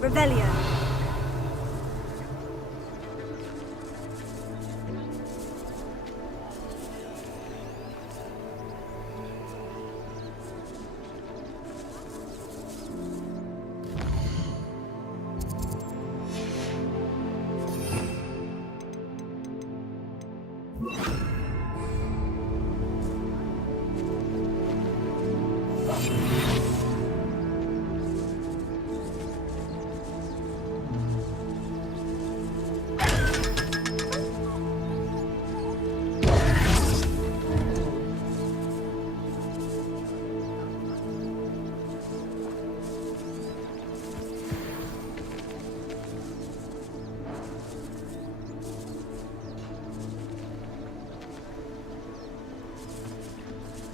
Rebellion.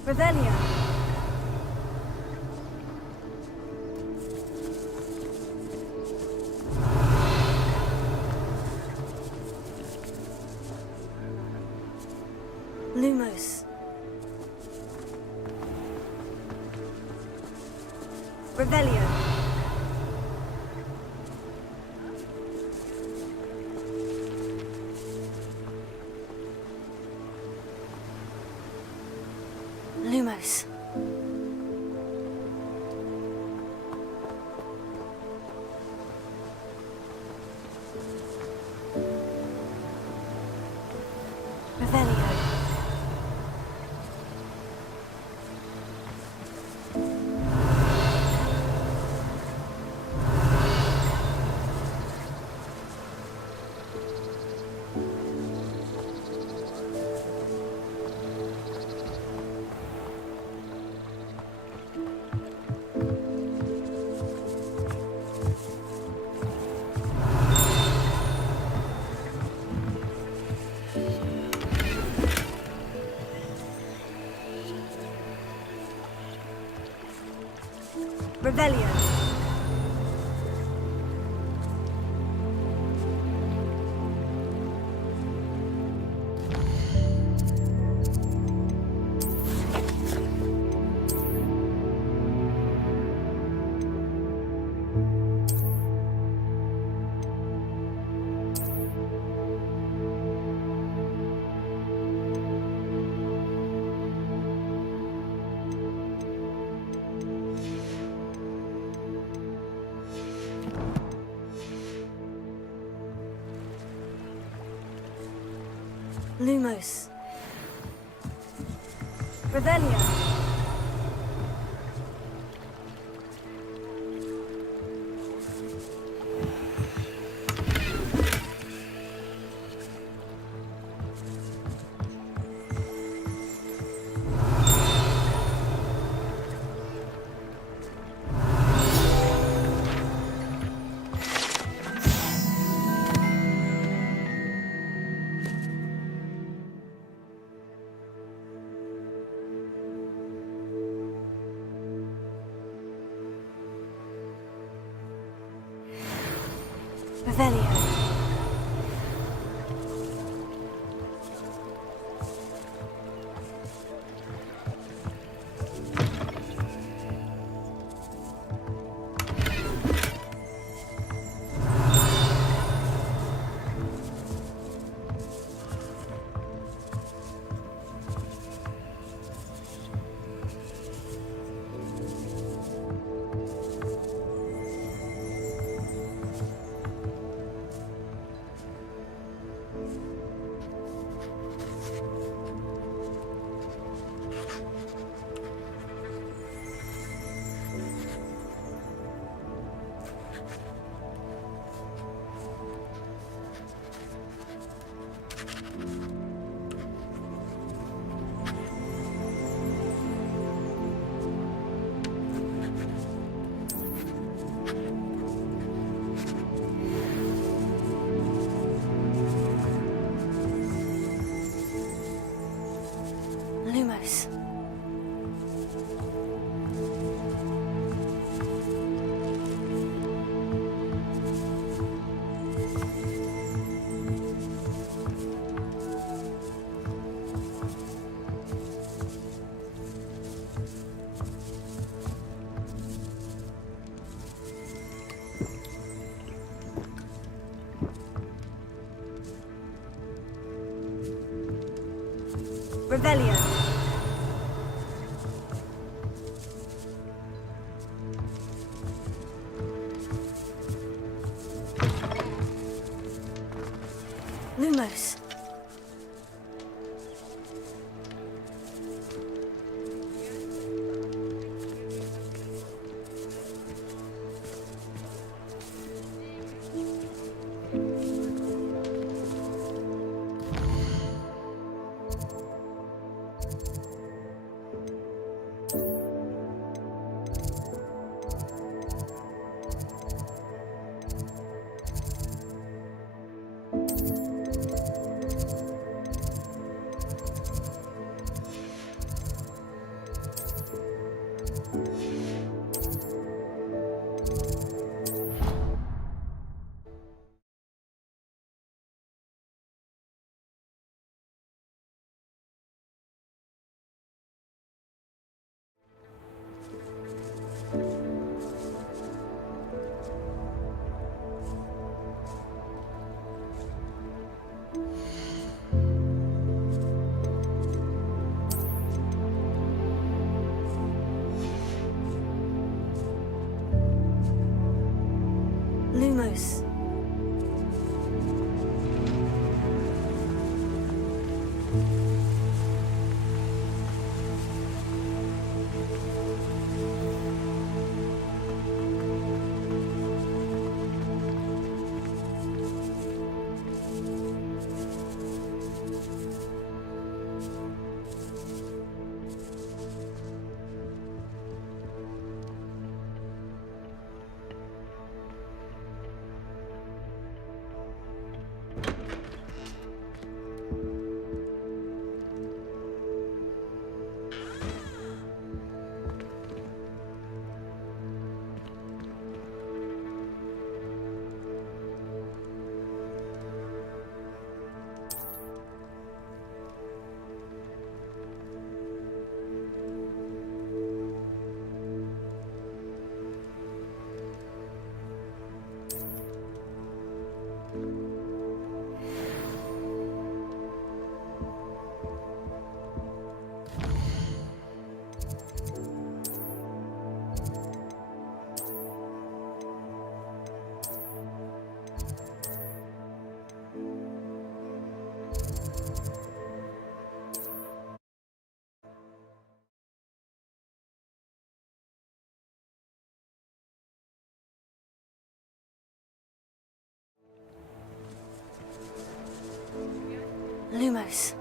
Rebellion. Lumos. Rebellion. Lumos. Revelio. Rebellion. Lumos. Rebellion. Revelio. Revelio. Lumos. Lumos. Lumos.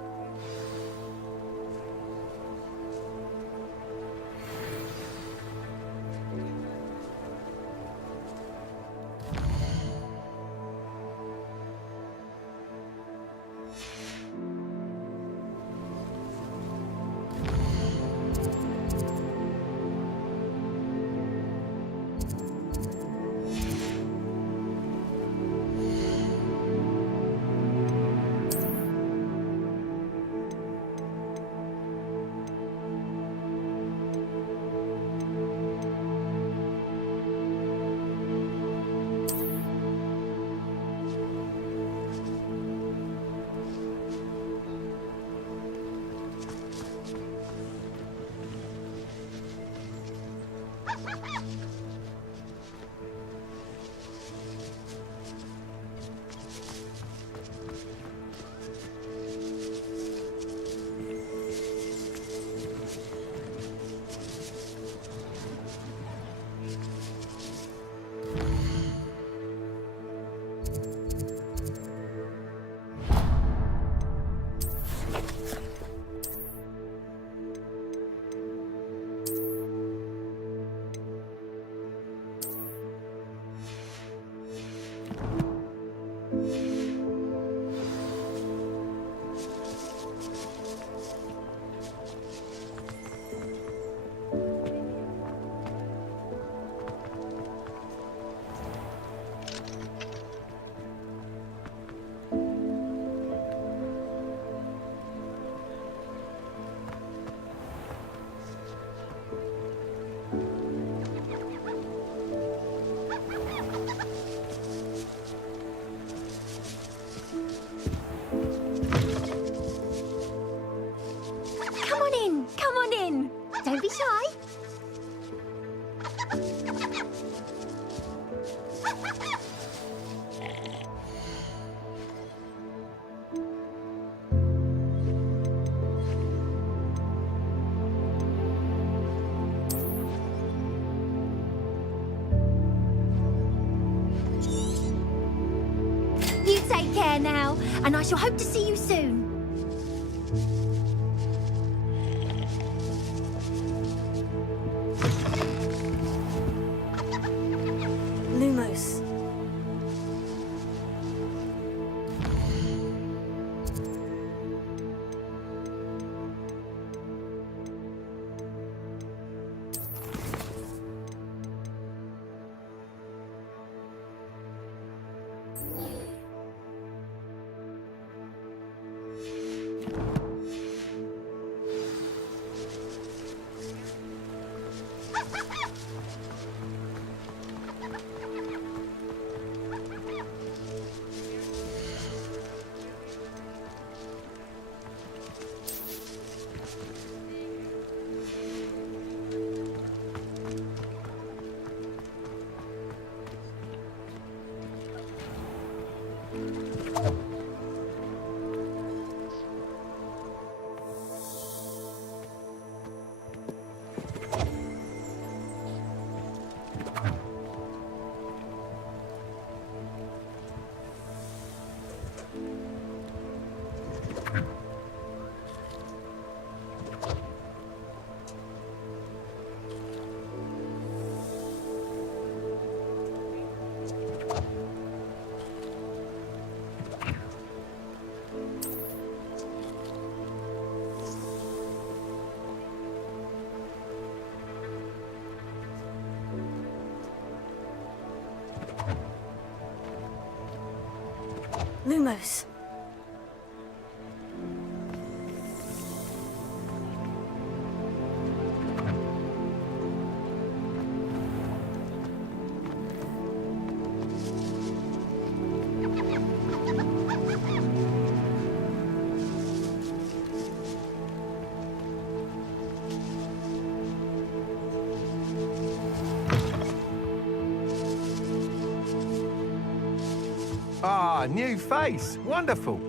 shy? You take care now, and I shall hope to see you soon. Lumos. Lumos. Ah, new face. Wonderful.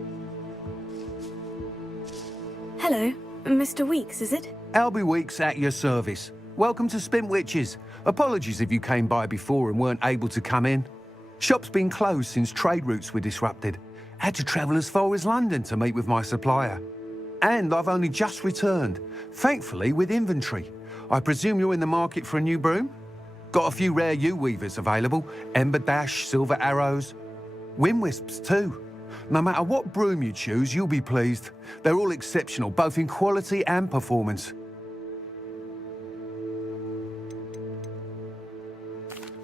Hello, Mr. Weeks, is it? Albie Weeks at your service. Welcome to Spintwitches. Apologies if you came by before and weren't able to come in. Shop's been closed since trade routes were disrupted. Had to travel as far as London to meet with my supplier. And I've only just returned, thankfully with inventory. I presume you're in the market for a new broom? Got a few rare U-weavers available. Ember Dash, Silver Arrows. Wind Wisps too. No matter what broom you choose, you'll be pleased. They're all exceptional, both in quality and performance.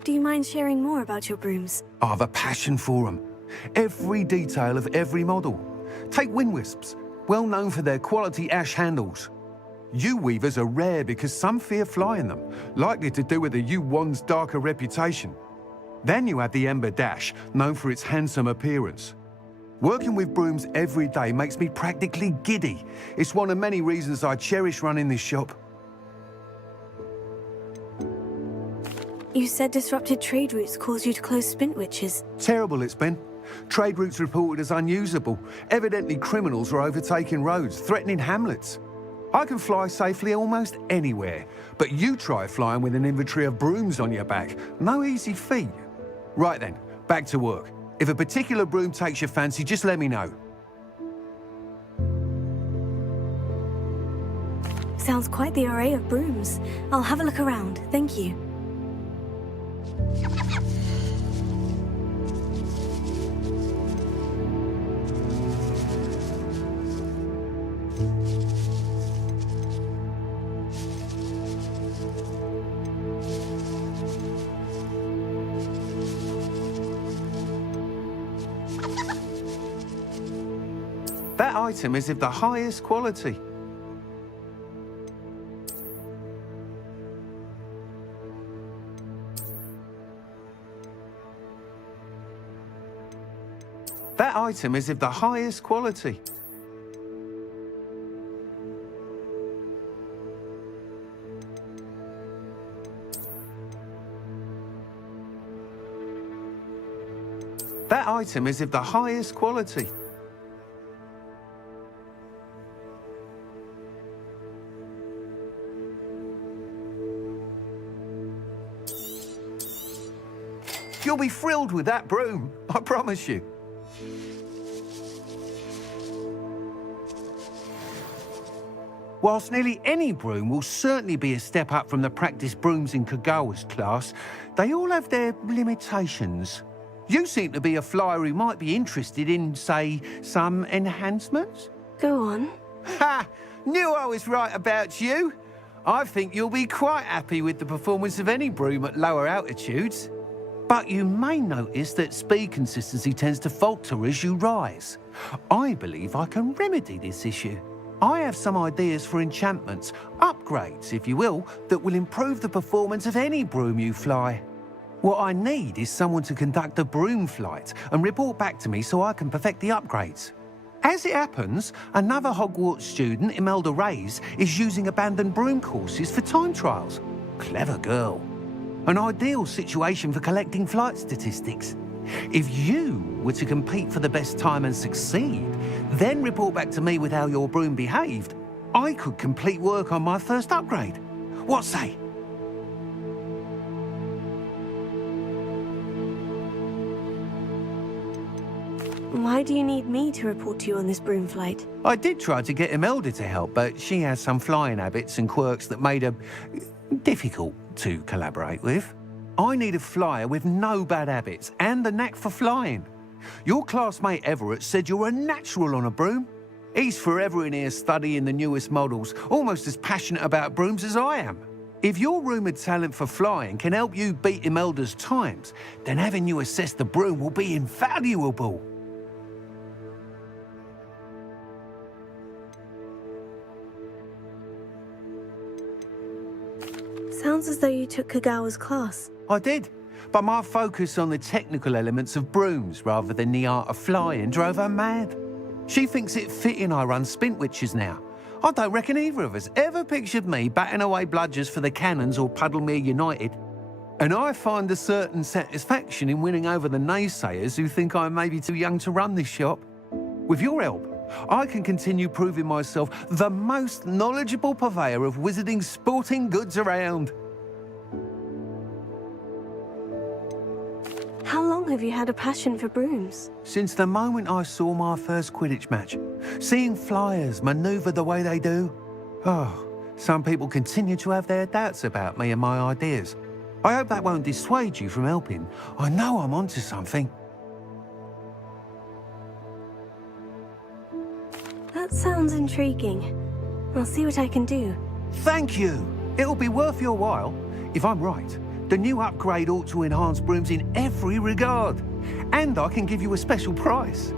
Do you mind sharing more about your brooms? I've a passion for them. Every detail of every model. Take Wind Wisps, well known for their quality ash handles. U-weavers are rare because some fear flying them, likely to do with the U-wand's darker reputation. Then you have the Ember Dash, known for its handsome appearance. Working with brooms every day makes me practically giddy. It's one of many reasons I cherish running this shop. You said disrupted trade routes caused you to close Spintwitches. Terrible it's been. Trade routes reported as unusable. Evidently criminals were overtaking roads, threatening hamlets. I can fly safely almost anywhere, but you try flying with an inventory of brooms on your back. No easy feat. Right then, back to work. If a particular broom takes your fancy, just let me know. Sounds quite the array of brooms. I'll have a look around, thank you. That item is of the highest quality. That item is of the highest quality. That item is of the highest quality. You'll be thrilled with that broom, I promise you. Whilst nearly any broom will certainly be a step up from the practice brooms in Kagawa's class, they all have their limitations. You seem to be a flyer who might be interested in, say, some enhancements? Go on. Ha! Knew I was right about you. I think you'll be quite happy with the performance of any broom at lower altitudes. But you may notice that speed consistency tends to falter as you rise. I believe I can remedy this issue. I have some ideas for enchantments, upgrades, if you will, that will improve the performance of any broom you fly. What I need is someone to conduct a broom flight and report back to me so I can perfect the upgrades. As it happens, another Hogwarts student, Imelda Reyes, is using abandoned broom courses for time trials. Clever girl. An ideal situation for collecting flight statistics. If you were to compete for the best time and succeed, then report back to me with how your broom behaved, I could complete work on my first upgrade. What say? Why do you need me to report to you on this broom flight? I did try to get Imelda to help, but she has some flying habits and quirks that made her difficult to collaborate with. I need a flyer with no bad habits and the knack for flying. Your classmate Everett said you're a natural on a broom. He's forever in here studying the newest models, almost as passionate about brooms as I am. If your rumoured talent for flying can help you beat Imelda's times, then having you assess the broom will be invaluable. Sounds as though you took Kagawa's class. I did, but my focus on the technical elements of brooms rather than the art of flying drove her mad. She thinks it fitting I run Spintwitches now. I don't reckon either of us ever pictured me batting away bludgers for the Cannons or Puddlemere United. And I find a certain satisfaction in winning over the naysayers who think I'm maybe too young to run this shop. With your help, I can continue proving myself the most knowledgeable purveyor of wizarding sporting goods around. How long have you had a passion for brooms? Since the moment I saw my first Quidditch match, seeing flyers manoeuvre the way they do. Oh, some people continue to have their doubts about me and my ideas. I hope that won't dissuade you from helping. I know I'm onto something. That sounds intriguing. I'll see what I can do. Thank you. It'll be worth your while. If I'm right, the new upgrade ought to enhance brooms in every regard. And I can give you a special price.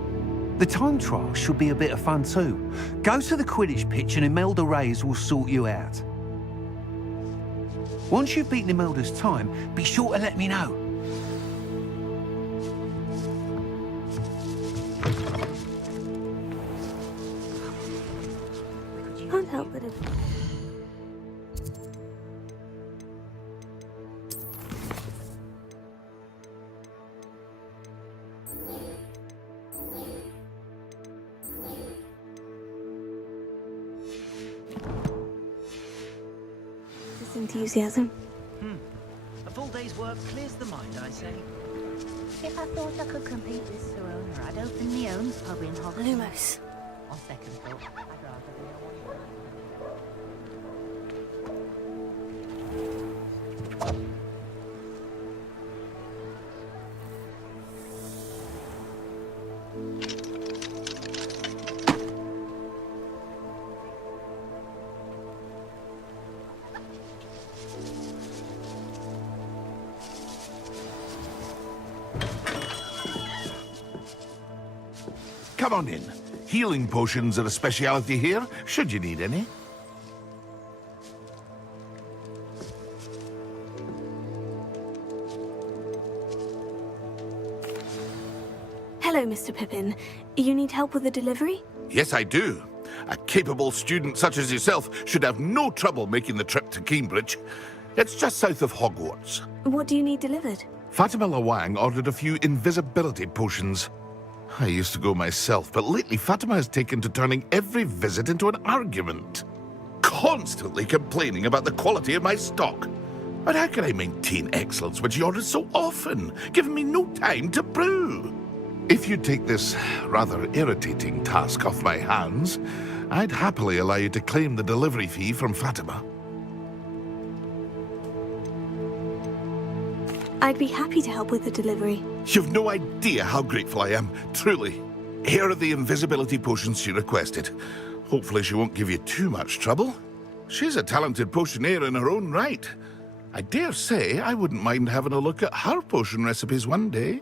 The time trial should be a bit of fun too. Go to the Quidditch pitch and Imelda Reyes will sort you out. Once you've beaten Imelda's time, be sure to let me know. Can't help but this enthusiasm. A full day's work clears the mind, I say. If I thought I could compete with Sir Owner, I'd open my own pub in Hogwarts. Lumos. On second thought, I'd rather be a Come on in. Healing potions are a speciality here, should you need any. Hello, Mr. Pippin. You need help with the delivery? Yes, I do. A capable student such as yourself should have no trouble making the trip to Cambridge. It's just south of Hogwarts. What do you need delivered? Fatima Lawang ordered a few invisibility potions. I used to go myself, but lately Fatima has taken to turning every visit into an argument. Constantly complaining about the quality of my stock. But how can I maintain excellence when she orders so often, giving me no time to brew? If you take this rather irritating task off my hands, I'd happily allow you to claim the delivery fee from Fatima. I'd be happy to help with the delivery. You've no idea how grateful I am, truly. Here are the invisibility potions she requested. Hopefully she won't give you too much trouble. She's a talented potioneer in her own right. I dare say I wouldn't mind having a look at her potion recipes one day.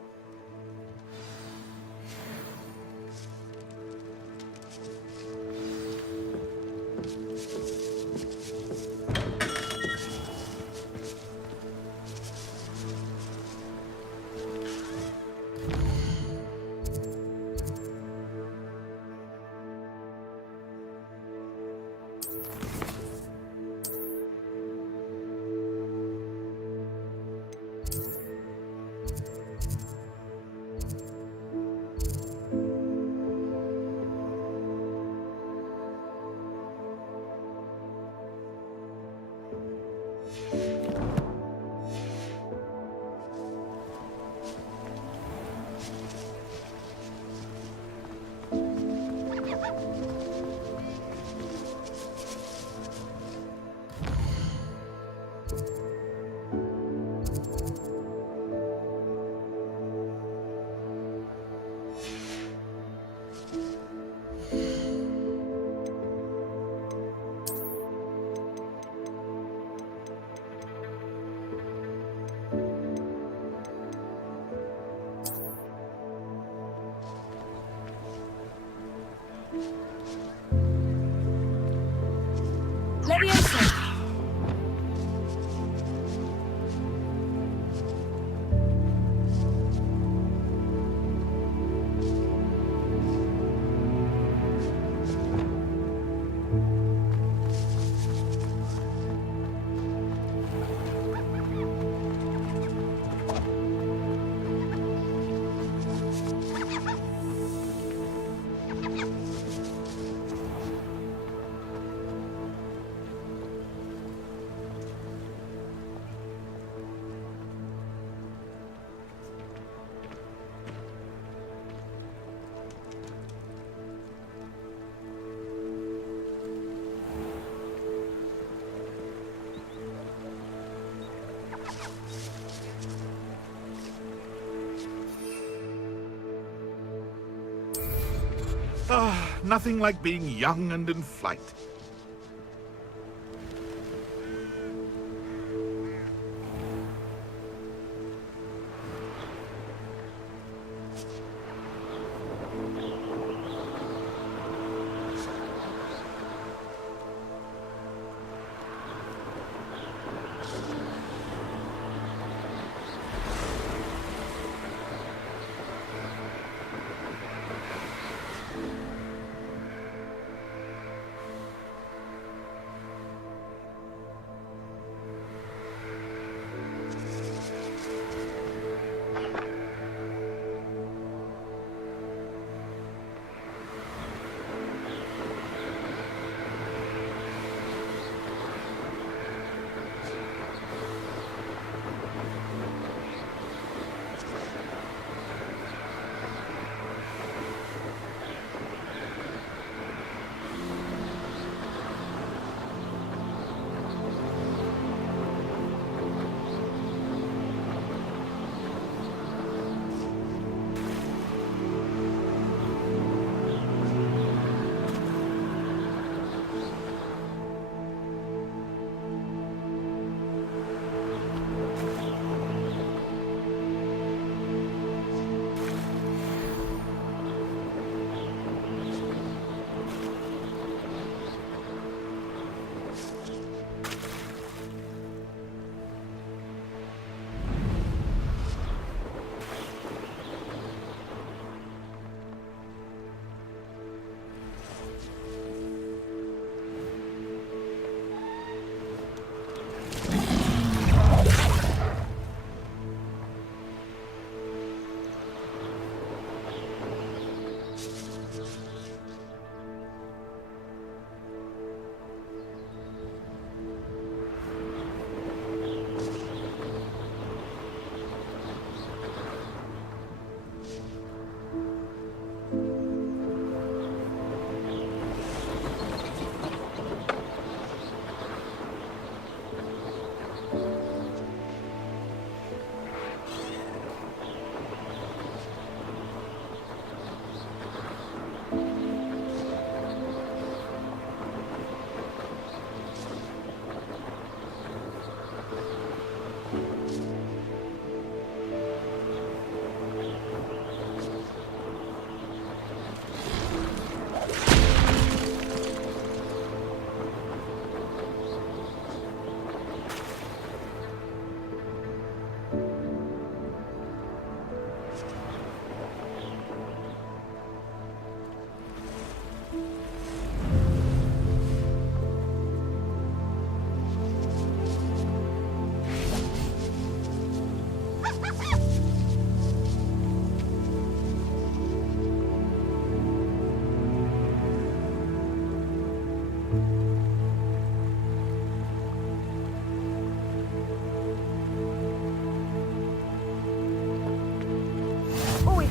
Leviosa! Nothing like being young and in flight.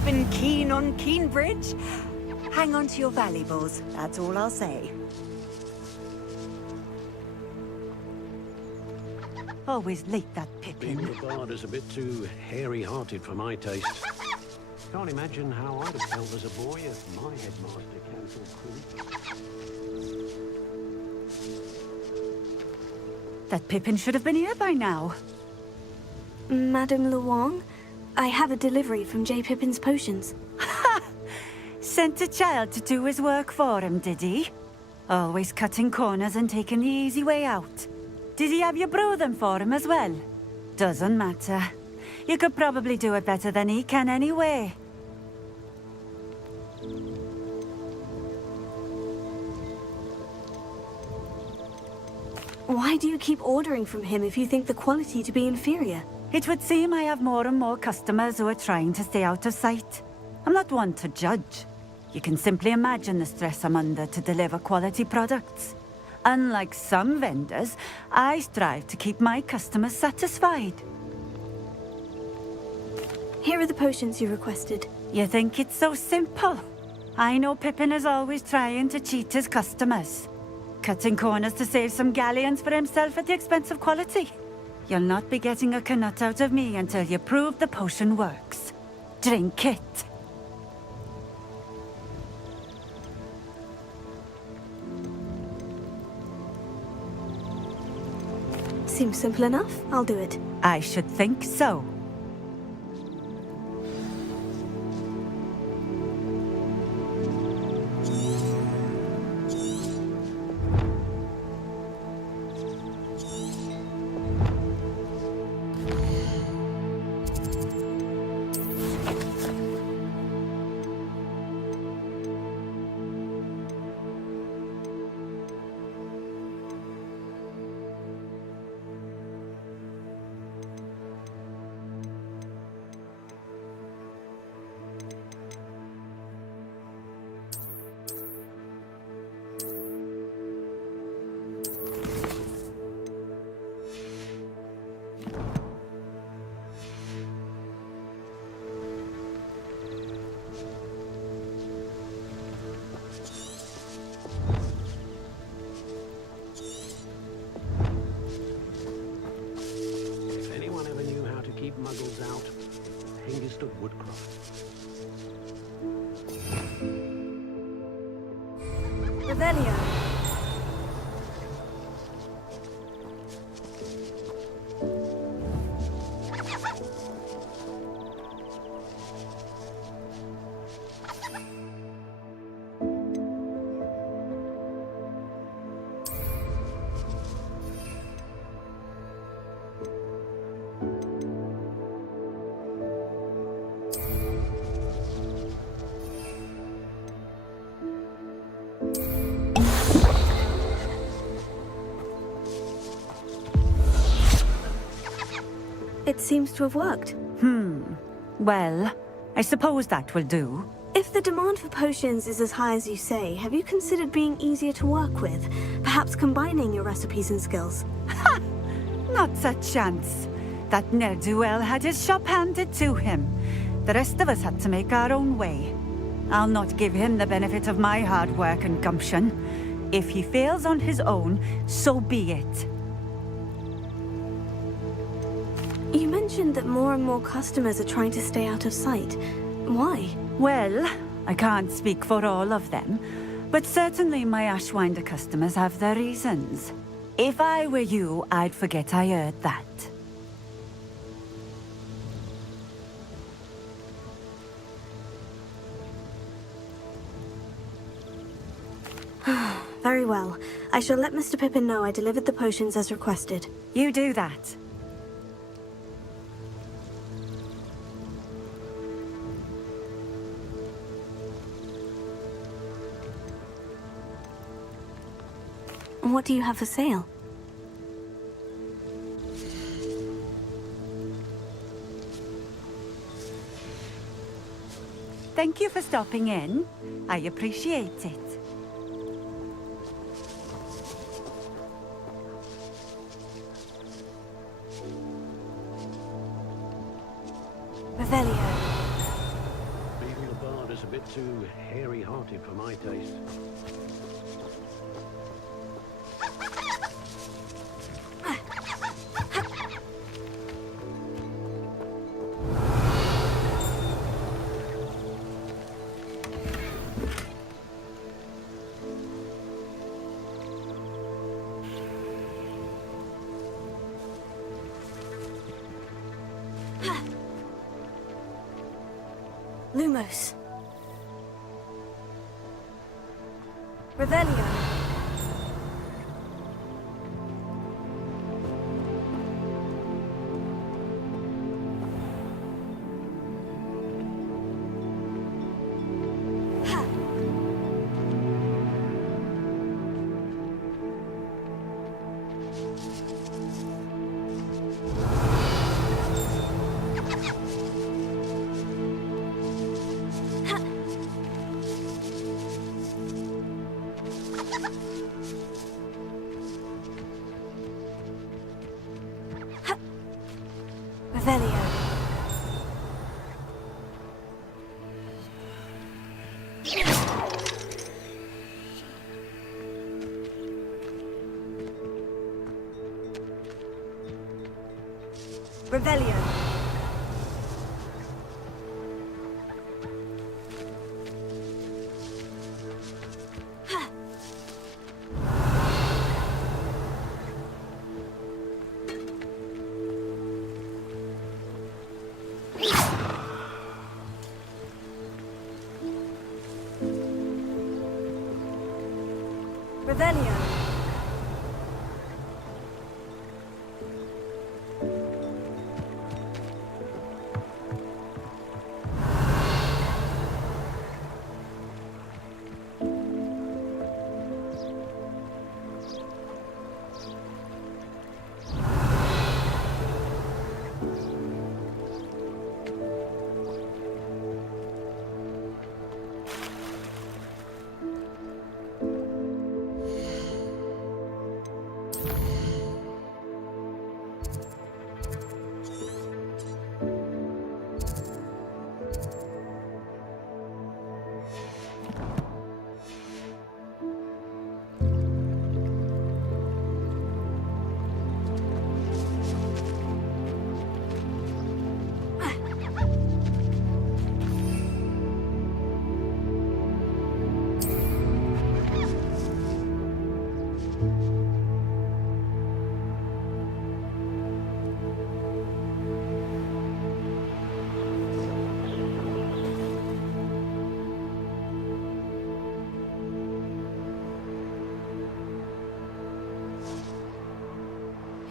Pippin keen on Keenbridge? Hang on to your valuables, that's all I'll say. Always late, that Pippin. Being regarded as a bit too hairy-hearted for my taste. Can't imagine how I'd have felt as a boy if my headmaster cancelled crew. That Pippin should have been here by now. Madame Luong, I have a delivery from J. Pippin's potions. Sent a child to do his work for him, did he? Always cutting corners and taking the easy way out. Did he have you brew them for him as well? Doesn't matter. You could probably do it better than he can anyway. Why do you keep ordering from him if you think the quality to be inferior? It would seem I have more and more customers who are trying to stay out of sight. I'm not one to judge. You can simply imagine the stress I'm under to deliver quality products. Unlike some vendors, I strive to keep my customers satisfied. Here are the potions you requested. You think it's so simple? I know Pippin is always trying to cheat his customers. Cutting corners to save some galleons for himself at the expense of quality. You'll not be getting a canut out of me until you prove the potion works. Drink it. Seems simple enough. I'll do it. I should think so. keep muggles out. Hengist of woodcraft. Revelio. It seems to have worked. Well, I suppose that will do. If the demand for potions is as high as you say, have you considered being easier to work with? Perhaps combining your recipes and skills? Not a chance. That ne'er-do-well had his shop handed to him. The rest of us had to make our own way. I'll not give him the benefit of my hard work and gumption. If he fails on his own, so be it. You mentioned that more and more customers are trying to stay out of sight. Why? Well, I can't speak for all of them, but certainly my Ashwinder customers have their reasons. If I were you, I'd forget I heard that. Very well. I shall let Mr. Pippin know I delivered the potions as requested. You do that. What do you have for sale? Thank you for stopping in. I appreciate it. Revelio. a bit too hairy-hearted for my taste. Lumos. Revelio. Revelio. Revelio. Revelio.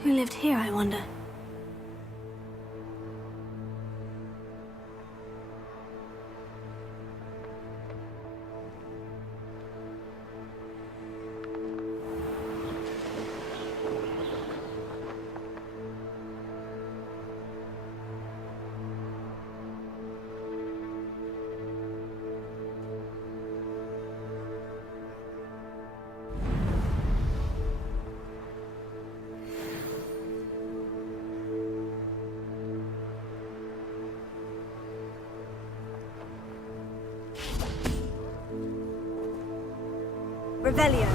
Who lived here, I wonder? Revelio.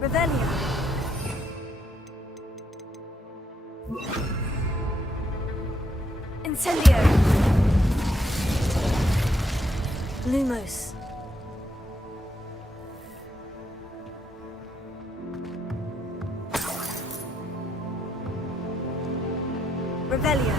Revelio. Incendio. Lumos. Revelio.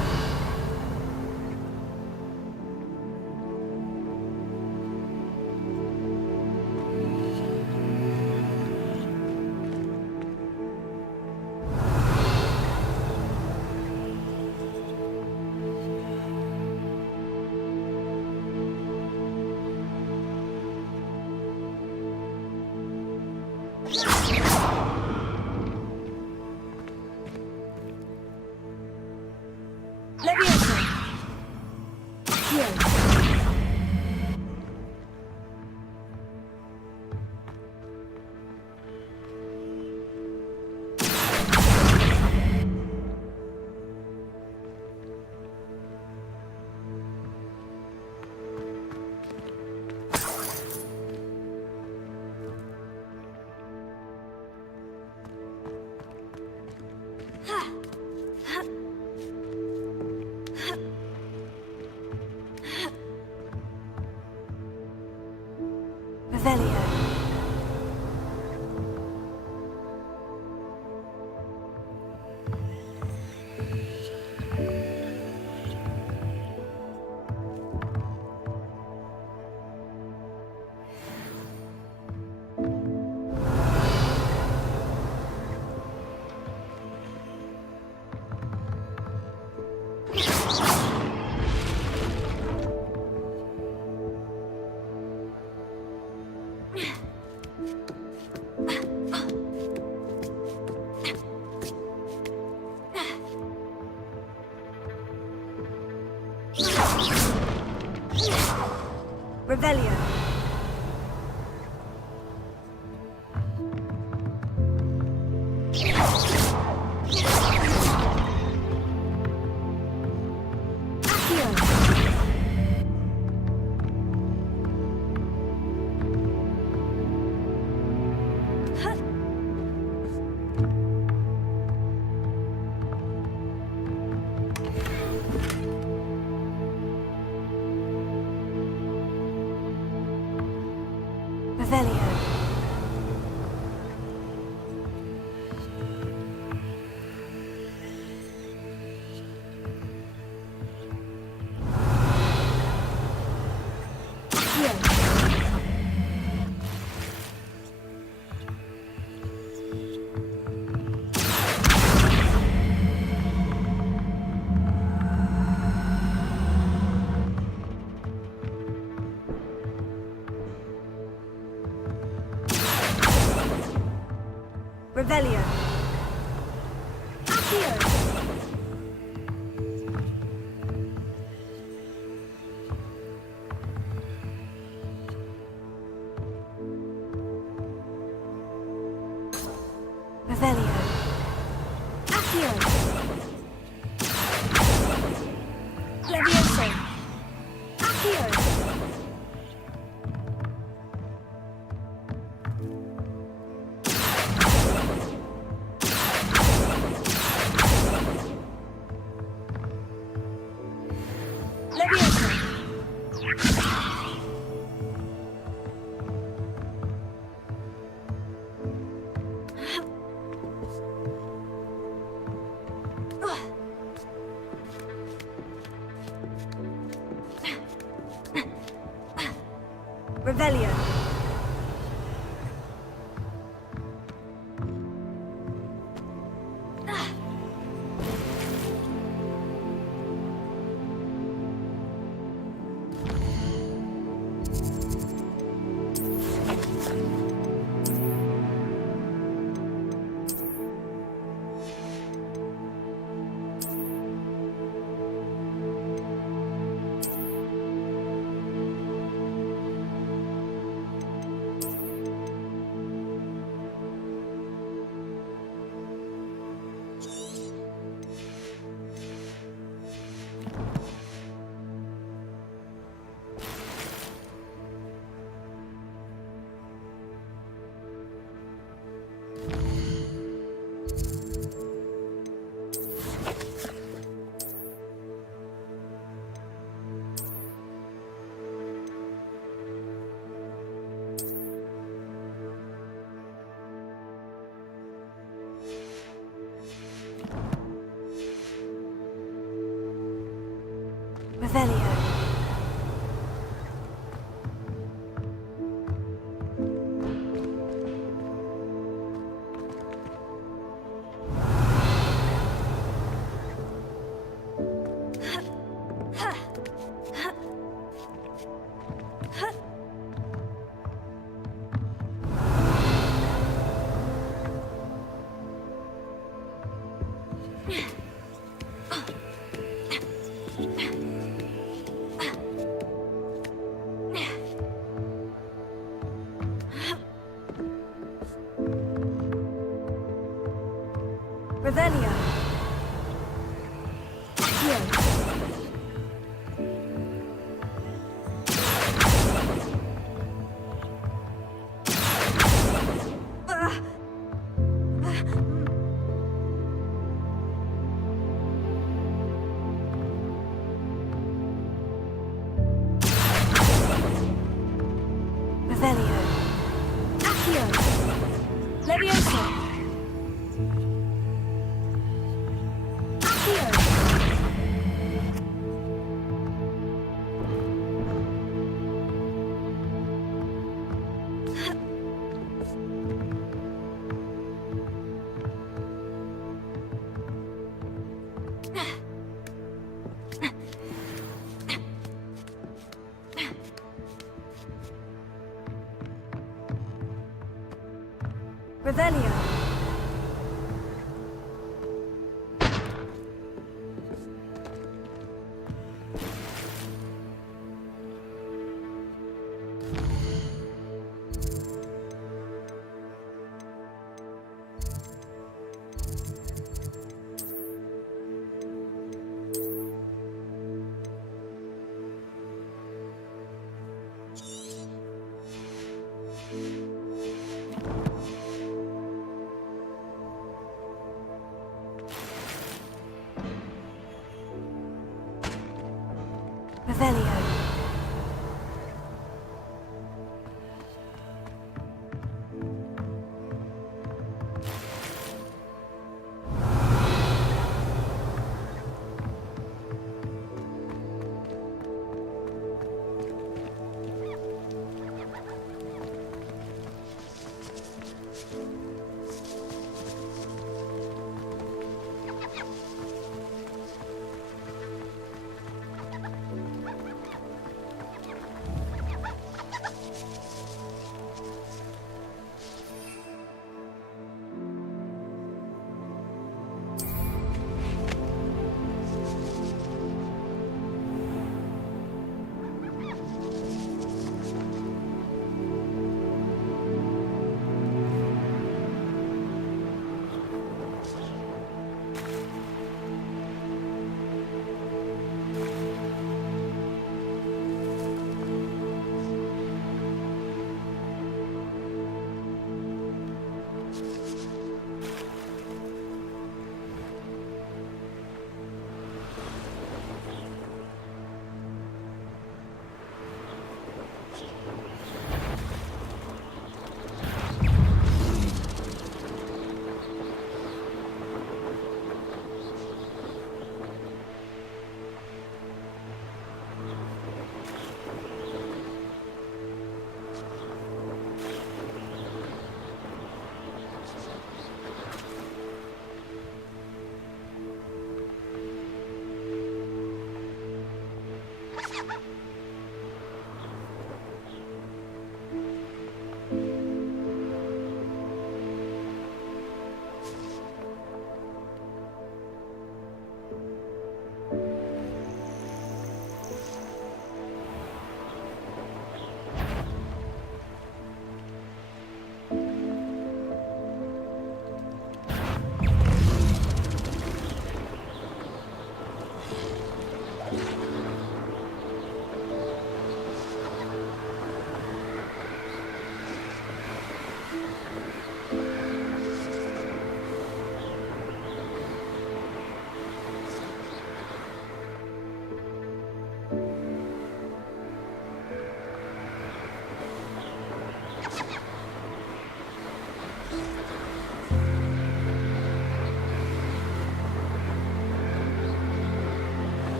Accio. Revelio. Revelio. Revelio. Revelio. Accio. Revelio. Accio. Levioso. Accio. Revelio. Revelio. Revelio. Accio. Revelio. Accio. Levioso. Accio. Revelio.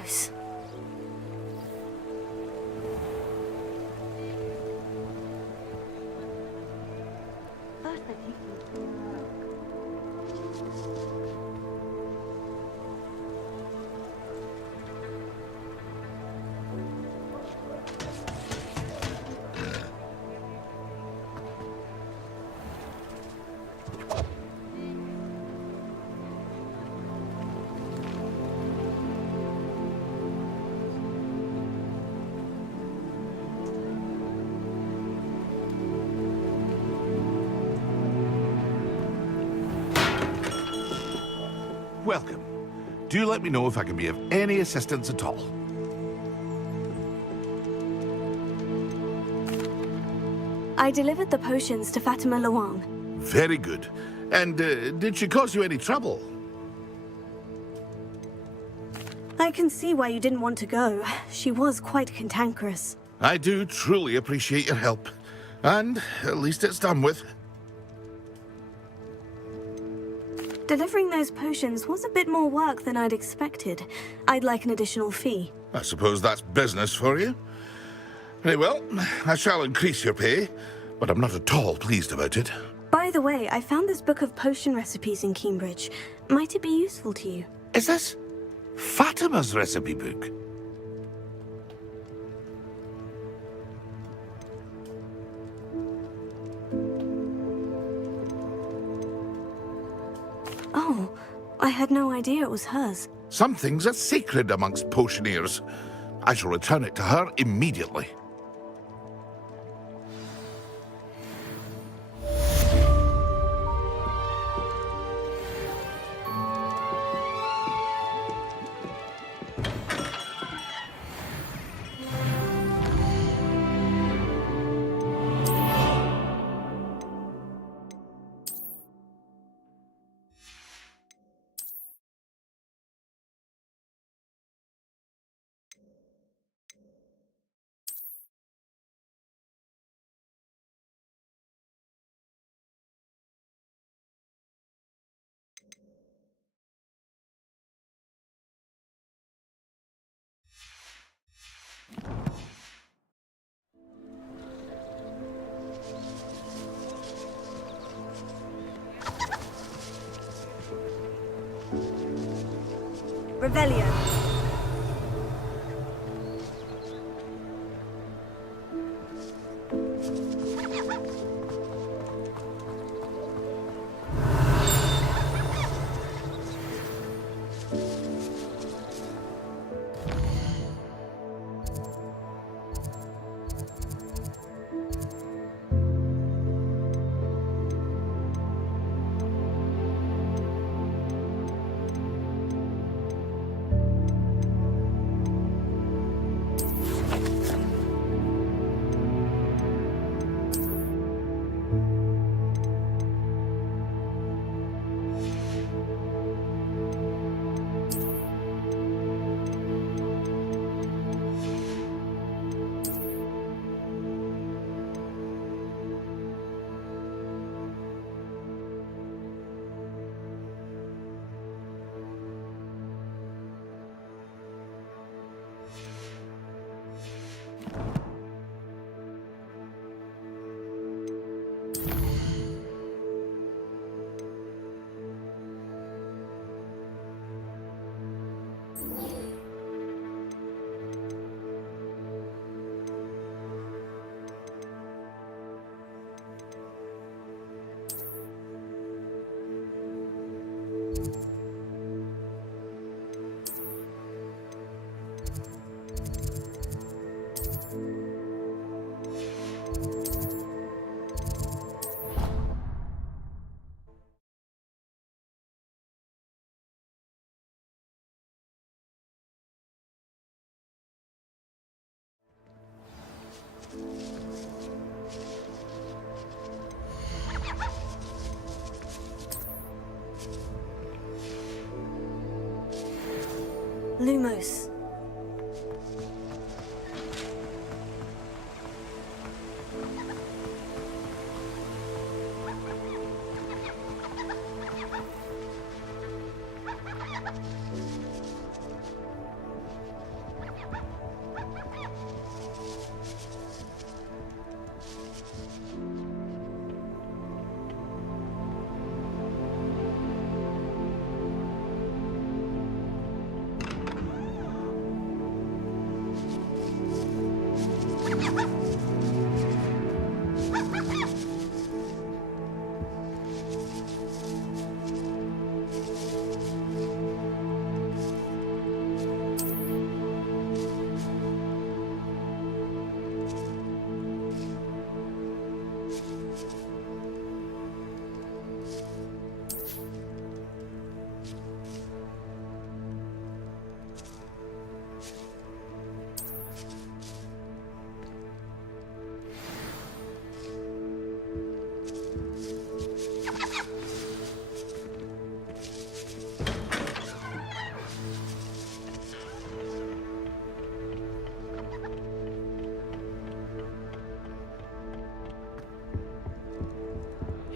Lumos. First, I think Welcome. Do let me know if I can be of any assistance at all. I delivered the potions to Fatima Luang. Very good. And did she cause you any trouble? I can see why you didn't want to go. She was quite cantankerous. I do truly appreciate your help. And at least it's done with. Delivering those potions was a bit more work than I'd expected. I'd like an additional fee. I suppose that's business for you. Very well, I shall increase your pay, but I'm not at all pleased about it. By the way, I found this book of potion recipes in Cambridge. Might it be useful to you? Is this Fatima's recipe book? Oh, I had no idea it was hers. Some things are sacred amongst potioneers. I shall return it to her immediately. Revelio. Lumos.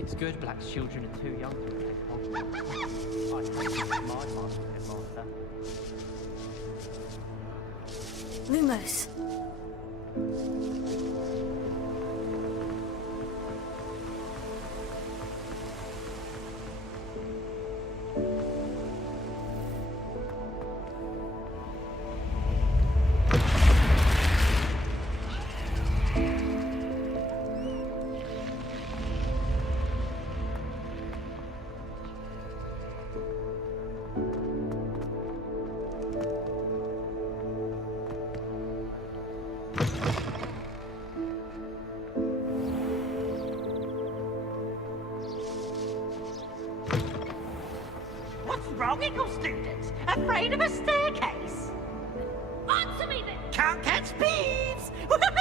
It's good Black's children are too young to attend Hogwarts. I think my past headmaster. Lumos. What's wrong, Eagle students? Afraid of a staircase? Answer me then! Can't catch thieves! Woohoo!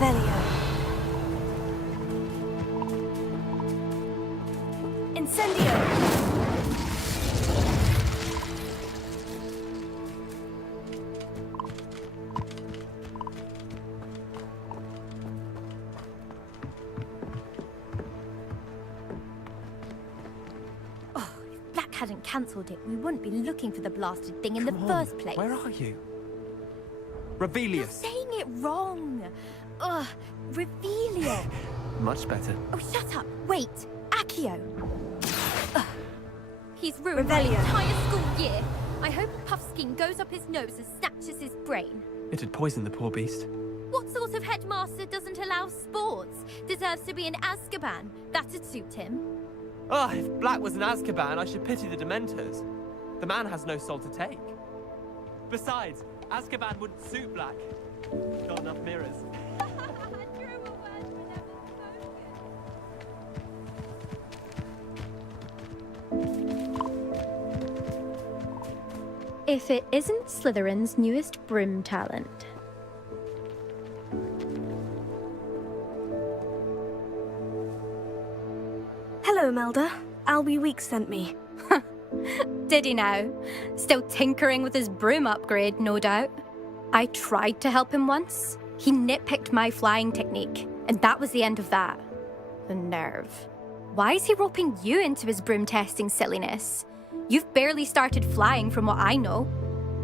Revelio. Incendio. Hadn't cancelled it, we wouldn't be looking for the blasted thing in the first place. Where are you? You're Revelius. saying it wrong. Ugh, Revelio. Much better. Oh, shut up. Wait, Akcio. Ugh. He's ruined my Revelio. entire school year. I hope Puffskein goes up his nose and snatches his brain. It'd poison the poor beast. What sort of headmaster doesn't allow sports? Deserves to be in Azkaban. That'd suit him. Ah, if Black was in Azkaban, I should pity the Dementors. The man has no soul to take. Besides, Azkaban wouldn't suit Black. Got enough mirrors. If it isn't Slytherin's newest broom talent. Hello, Melda. Albie Weeks sent me. Did he now? Still tinkering with his broom upgrade, no doubt. I tried to help him once. He nitpicked my flying technique, and that was the end of that. The nerve. Why is he roping you into his broom testing silliness? You've barely started flying from what I know.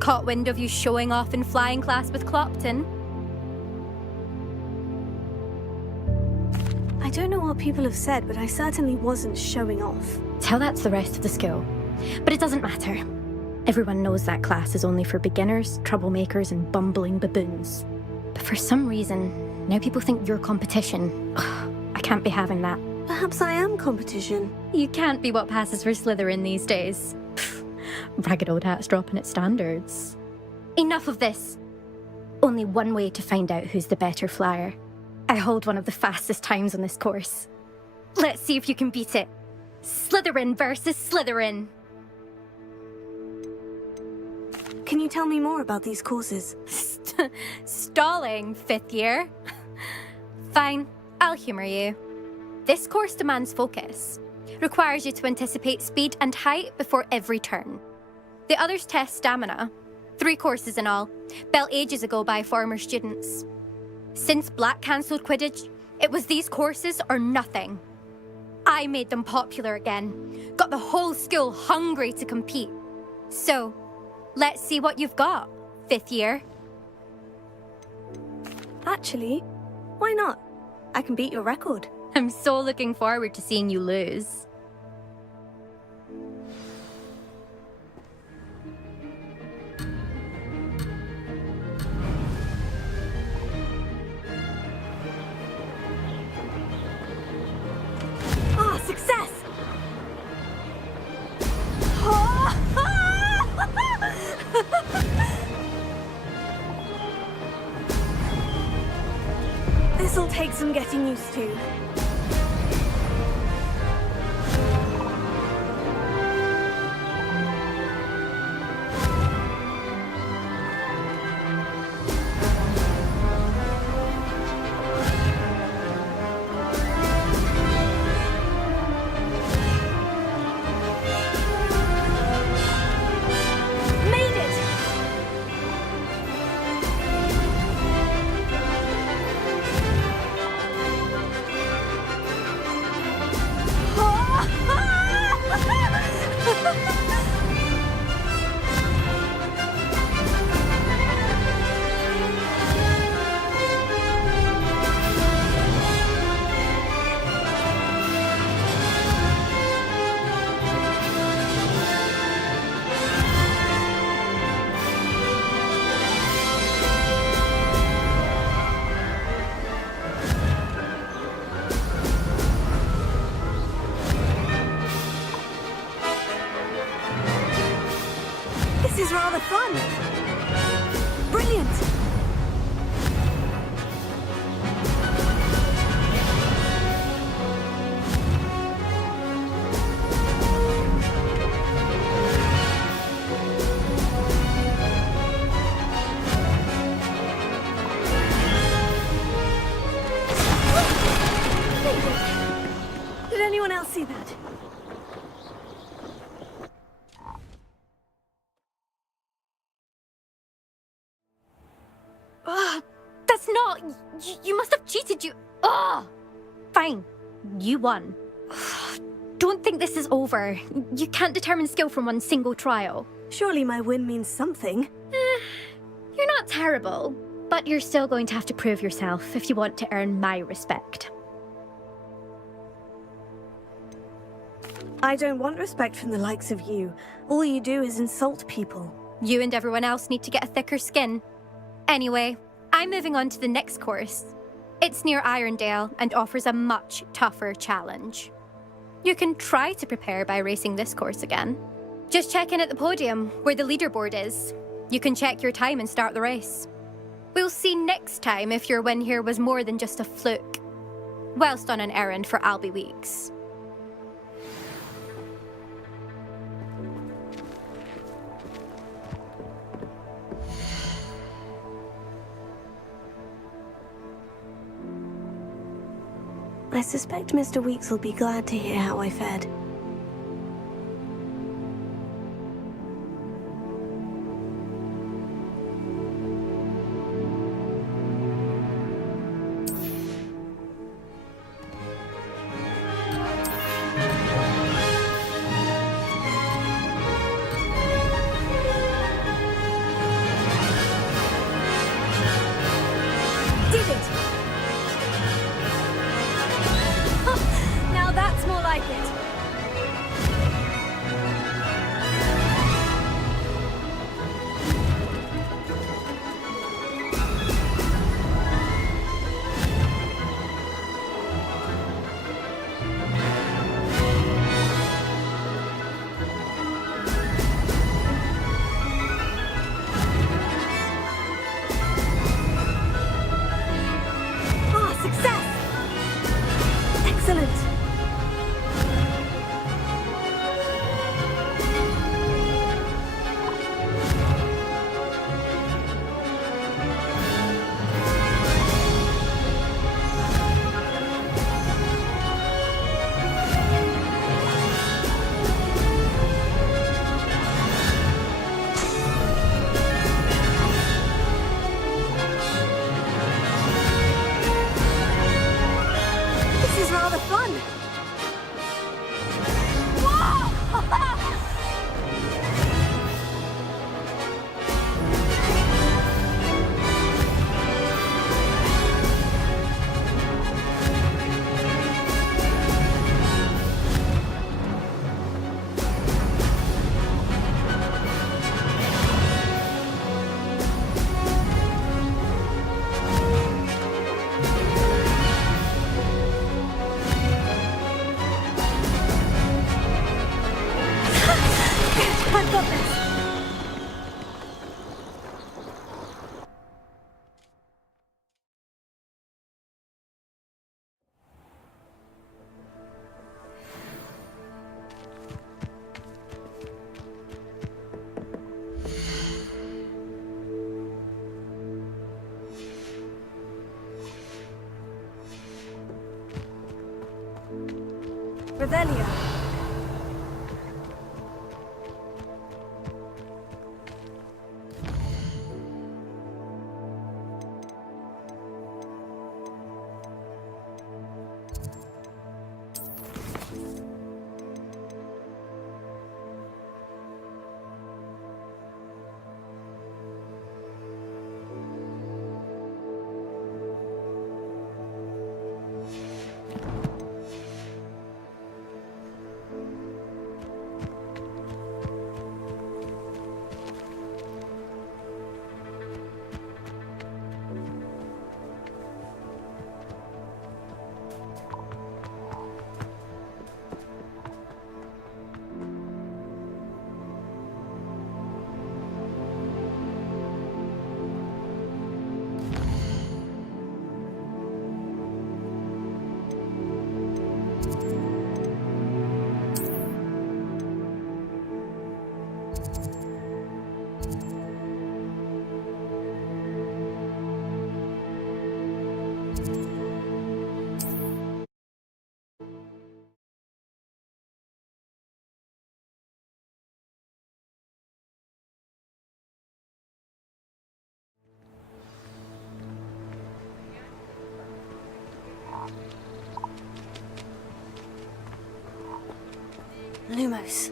Caught wind of you showing off in flying class with Clopton. I don't know what people have said, but I certainly wasn't showing off. Tell that to the rest of the school. But it doesn't matter. Everyone knows that class is only for beginners, troublemakers, and bumbling baboons. But for some reason, now people think you're competition. Ugh, I can't be having that. Perhaps I am competition. You can't be what passes for Slytherin these days. Pfft, ragged old hat's dropping its standards. Enough of this. Only one way to find out who's the better flyer. I hold one of the fastest times on this course. Let's see if you can beat it. Slytherin versus Slytherin. Can you tell me more about these courses? Stalling, 5th year. Fine, I'll humour you. This course demands focus. Requires you to anticipate speed and height before every turn. The others test stamina. 3 courses in all, built ages ago by former students. Since Black cancelled Quidditch, it was these courses or nothing. I made them popular again, got the whole school hungry to compete. So, let's see what you've got, 5th year. Actually, why not? I can beat your record. I'm so looking forward to seeing you lose. Ah, success! This'll take some getting used to. This is rather fun. Brilliant. Oh, you must have cheated, you... Oh! Fine. You won. Don't think this is over. You can't determine skill from one single trial. Surely my win means something. You're not terrible, but you're still going to have to prove yourself if you want to earn my respect. I don't want respect from the likes of you. All you do is insult people. You and everyone else need to get a thicker skin. Anyway, I'm moving on to the next course. It's near Irondale and offers a much tougher challenge. You can try to prepare by racing this course again. Just check in at the podium, where the leaderboard is. You can check your time and start the race. We'll see next time if your win here was more than just a fluke. Whilst on an errand for Albie Weeks. I suspect Mr. Weeks will be glad to hear how I fared. Revelio. Lumos.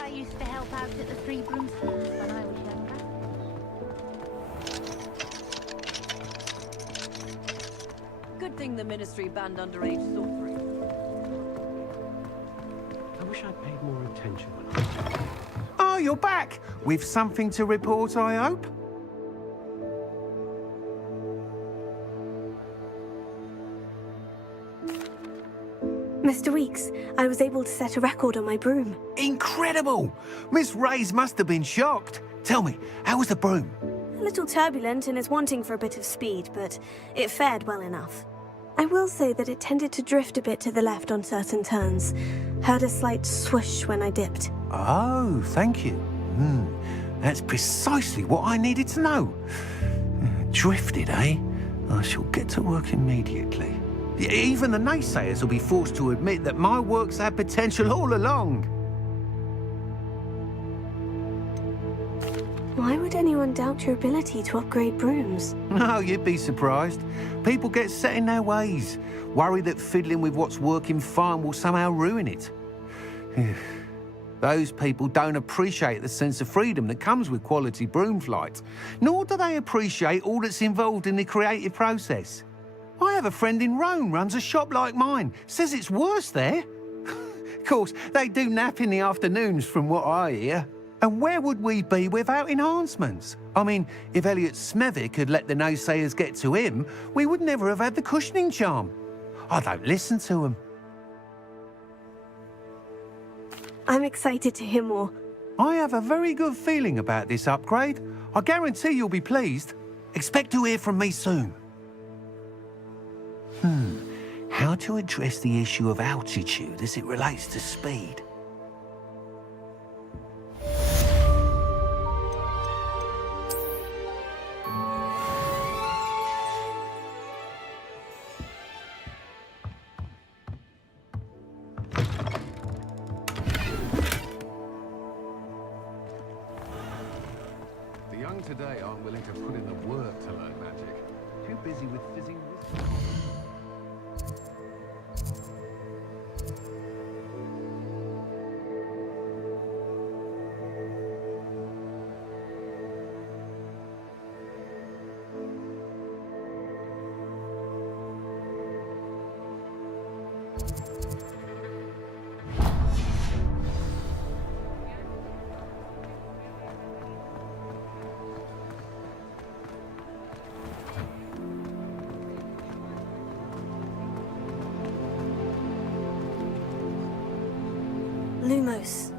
I used to help out at the Three Broomsticks when I was younger. Good thing the Ministry banned underage sorcery. I wish I'd paid more attention when I was... Oh, you're back! With something to report, I hope? Mr. Weeks, I was able to set a record on my broom. Incredible! Miss Reyes must have been shocked. Tell me, how was the broom? A little turbulent and is wanting for a bit of speed, but it fared well enough. I will say that it tended to drift a bit to the left on certain turns. Heard a slight swoosh when I dipped. Oh, thank you. That's precisely what I needed to know. Drifted, eh? I shall get to work immediately. Even the naysayers will be forced to admit that my work's had potential all along. Why would anyone doubt your ability to upgrade brooms? No, you'd be surprised. People get set in their ways, worry that fiddling with what's working fine will somehow ruin it. Those people don't appreciate the sense of freedom that comes with quality broom flight, nor do they appreciate all that's involved in the creative process. I have a friend in Rome runs a shop like mine, says it's worse there. Of course, they do nap in the afternoons from what I hear. And where would we be without enhancements? I mean, if Elliot Smethwick had let the naysayers get to him, we would never have had the cushioning charm. I don't listen to them. I'm excited to hear more. I have a very good feeling about this upgrade. I guarantee you'll be pleased. Expect to hear from me soon. How to address the issue of altitude as it relates to speed? The young today aren't willing to put in the work to learn magic. Too busy with fizzing wisdom. Lumos.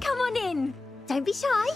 Come on in. Don't be shy.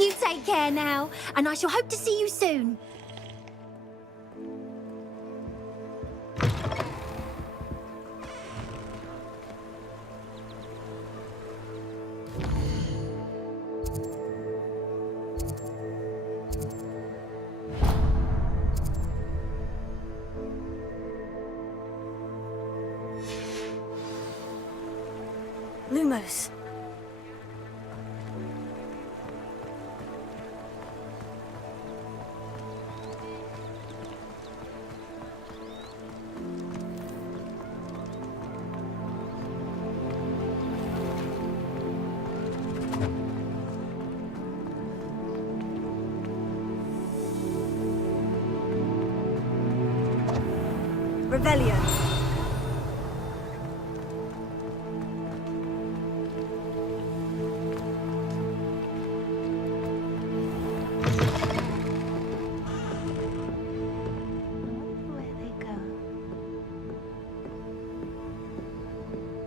You take care now, and I shall hope to see you soon. Lumos. Revelio. Where they go.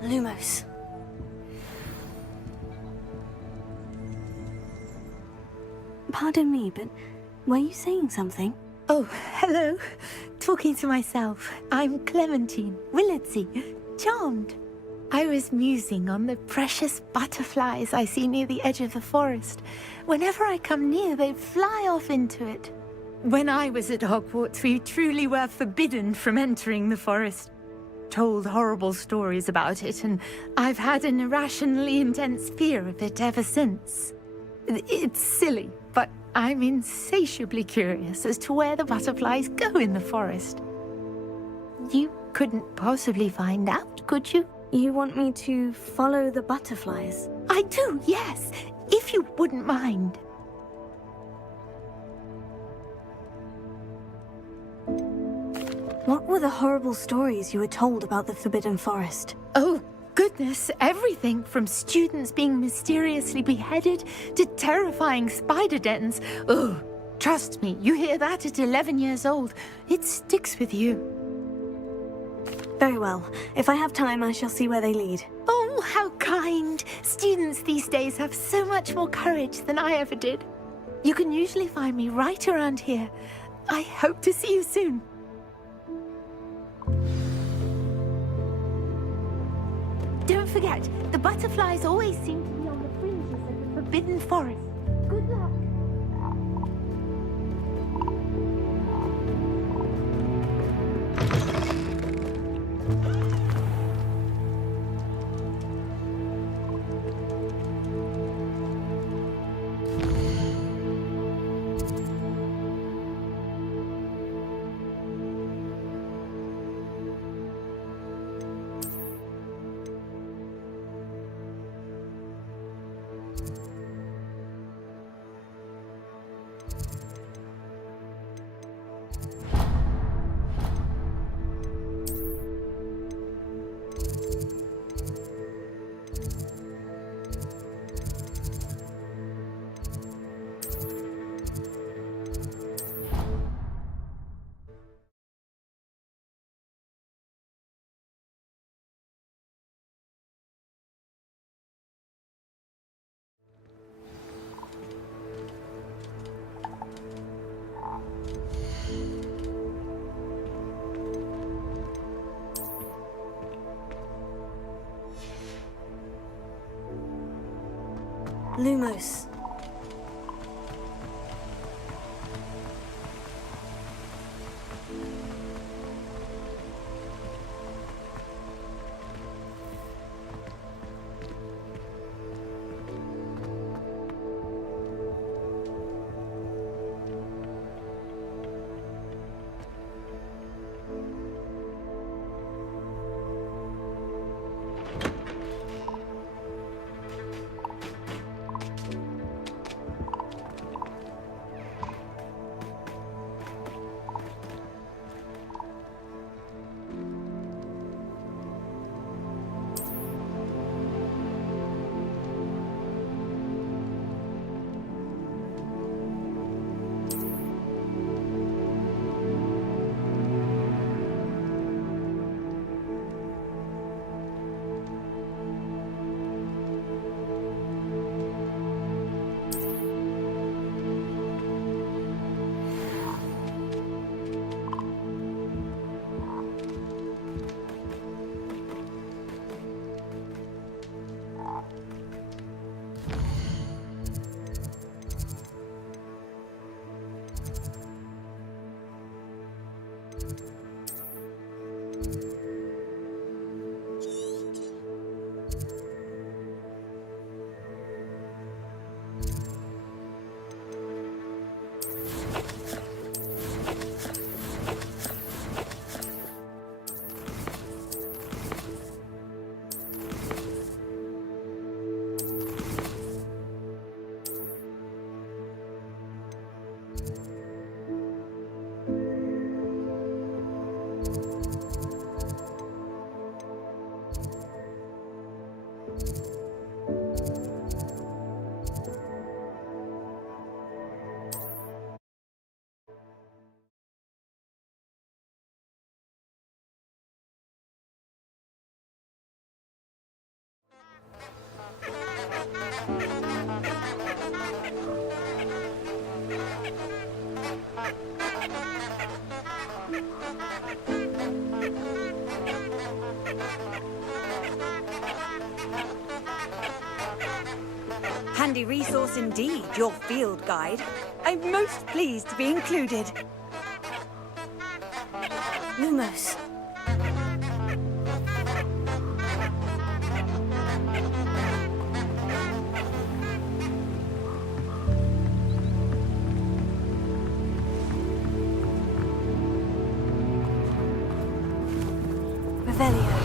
Lumos. Pardon me, but were you saying something? Oh, hello. Talking to myself. I'm Clementine Willardsey. Charmed. I was musing on the precious butterflies I see near the edge of the forest. Whenever I come near, they fly off into it. When I was at Hogwarts, we truly were forbidden from entering the forest. Told horrible stories about it, and I've had an irrationally intense fear of it ever since. It's silly, but I'm insatiably curious as to where the butterflies go in the forest. You couldn't possibly find out, could you? You want me to follow the butterflies? I do, yes, if you wouldn't mind. What were the horrible stories you were told about the Forbidden Forest? Oh, goodness, everything from students being mysteriously beheaded to terrifying spider dens. Ugh, trust me, you hear that at 11 years old, it sticks with you. Very well. If I have time, I shall see where they lead. Oh, how kind. Students these days have so much more courage than I ever did. You can usually find me right around here. I hope to see you soon. Don't forget, the butterflies always seem to be on the fringes of the Forbidden Forest. Good luck. Lumos. handy resource indeed, your field guide. I'm most pleased to be included. Lumos. Revelio.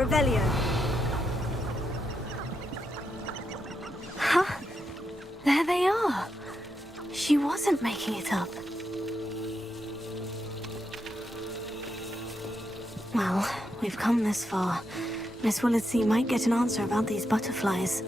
Revelio. Huh? There they are. She wasn't making it up. Well, we've come this far. Miss Willetsey might get an answer about these butterflies.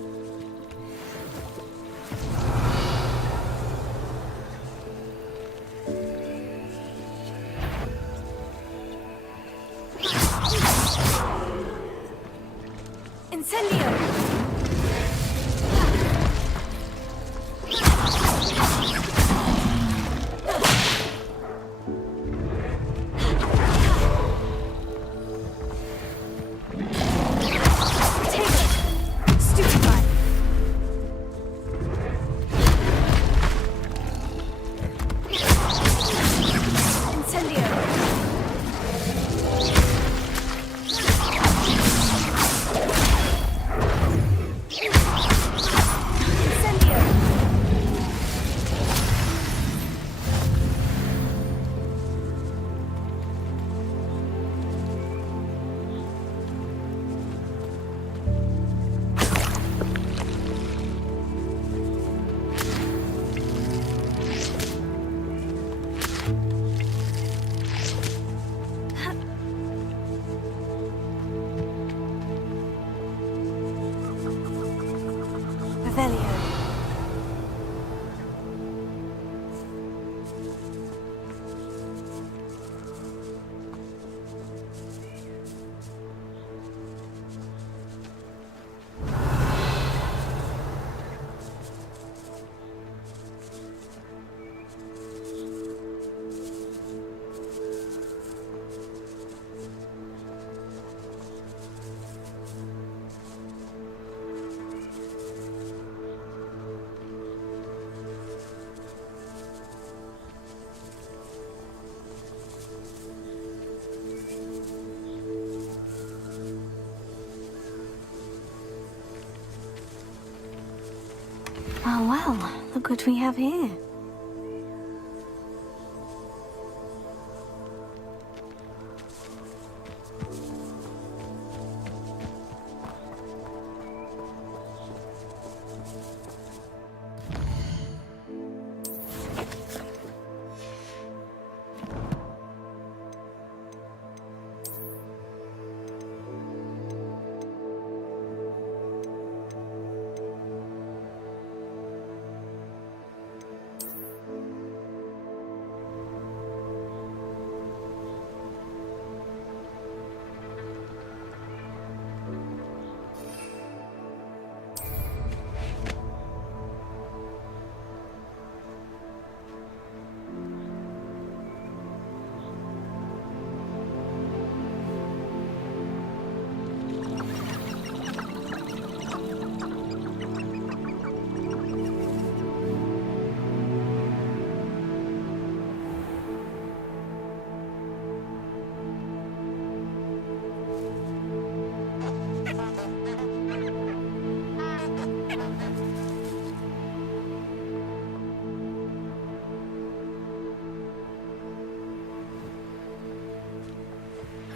could we have here?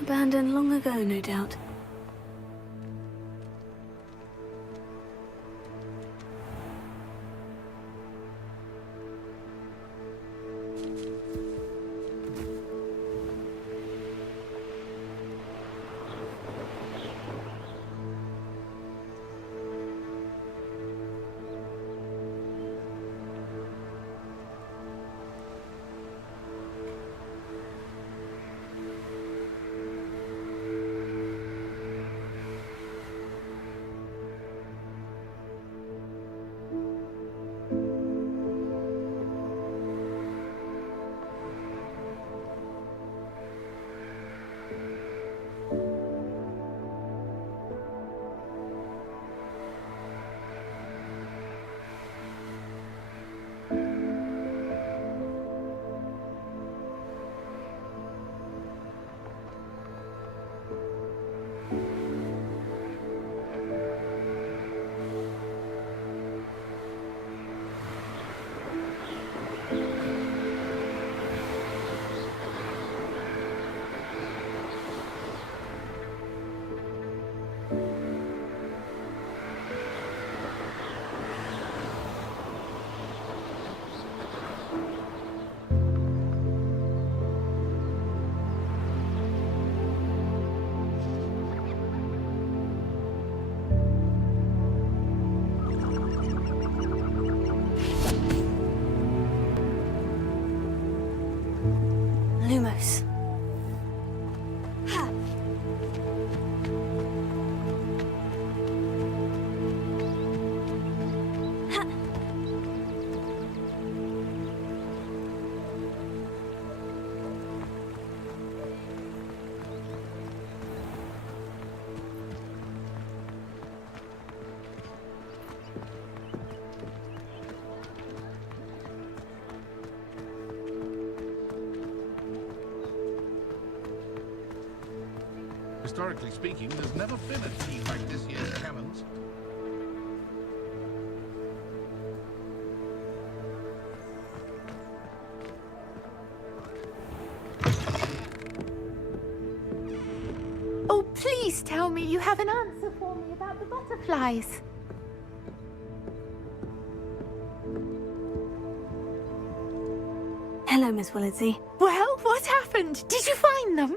Abandoned long ago, no doubt. Lumos. Historically speaking, there's never been a team like this year's Cannons. Oh, please tell me you have an answer for me about the butterflies. Hello, Miss Willitsey. Well, what happened? Did you find them?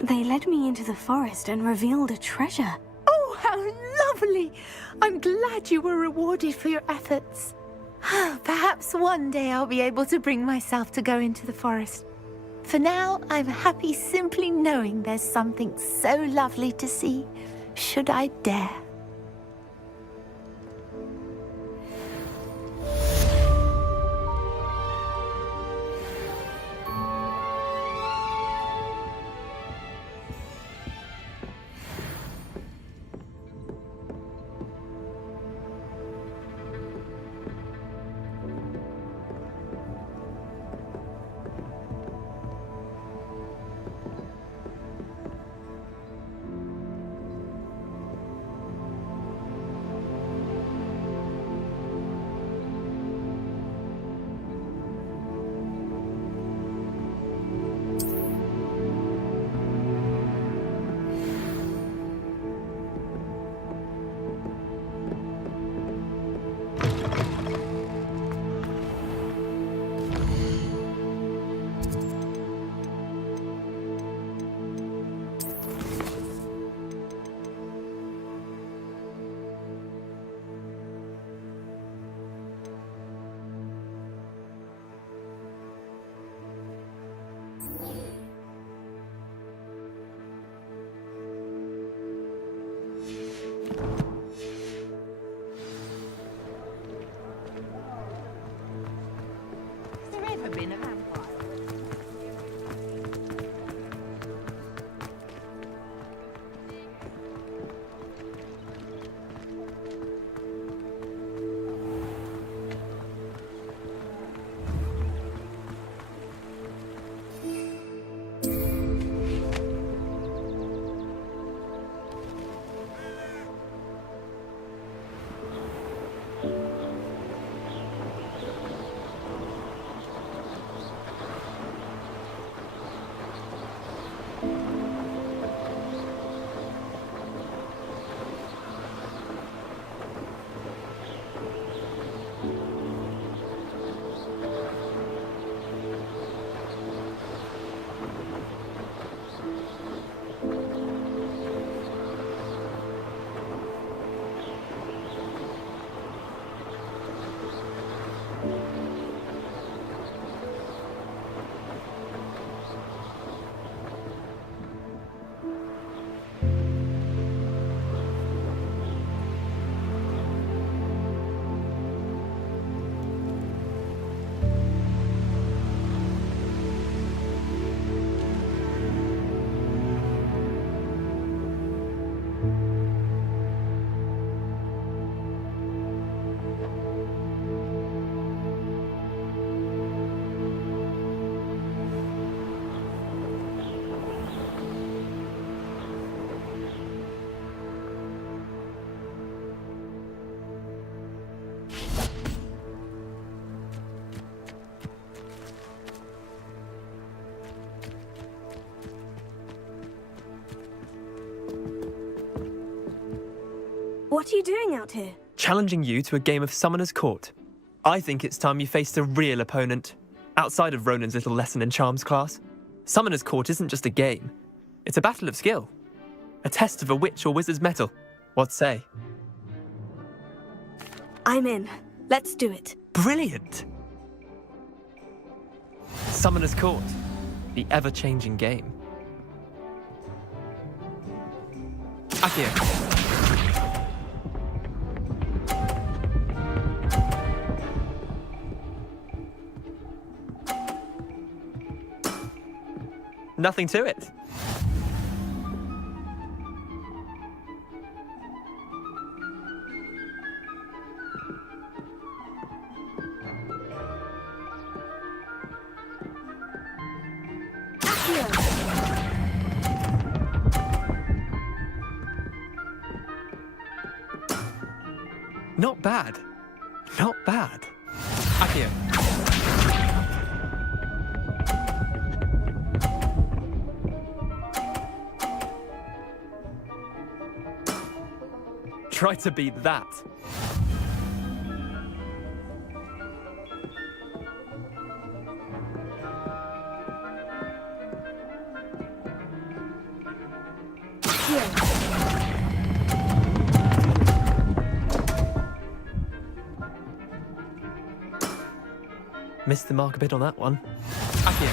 They led me into the forest and revealed a treasure. Oh, how lovely! I'm glad you were rewarded for your efforts. Perhaps one day I'll be able to bring myself to go into the forest. For now, I'm happy simply knowing there's something so lovely to see, should I dare. What are you doing out here? Challenging you to a game of Summoner's Court. I think it's time you faced a real opponent. Outside of Ronan's little lesson in charms class, Summoner's Court isn't just a game. It's a battle of skill. A test of a witch or wizard's mettle. What say? I'm in. Let's do it. Brilliant! Summoner's Court. The ever-changing game. Akio. Nothing to it. Not bad. Not bad. Akio. Try to beat that. Missed the mark a bit on that one. Akio.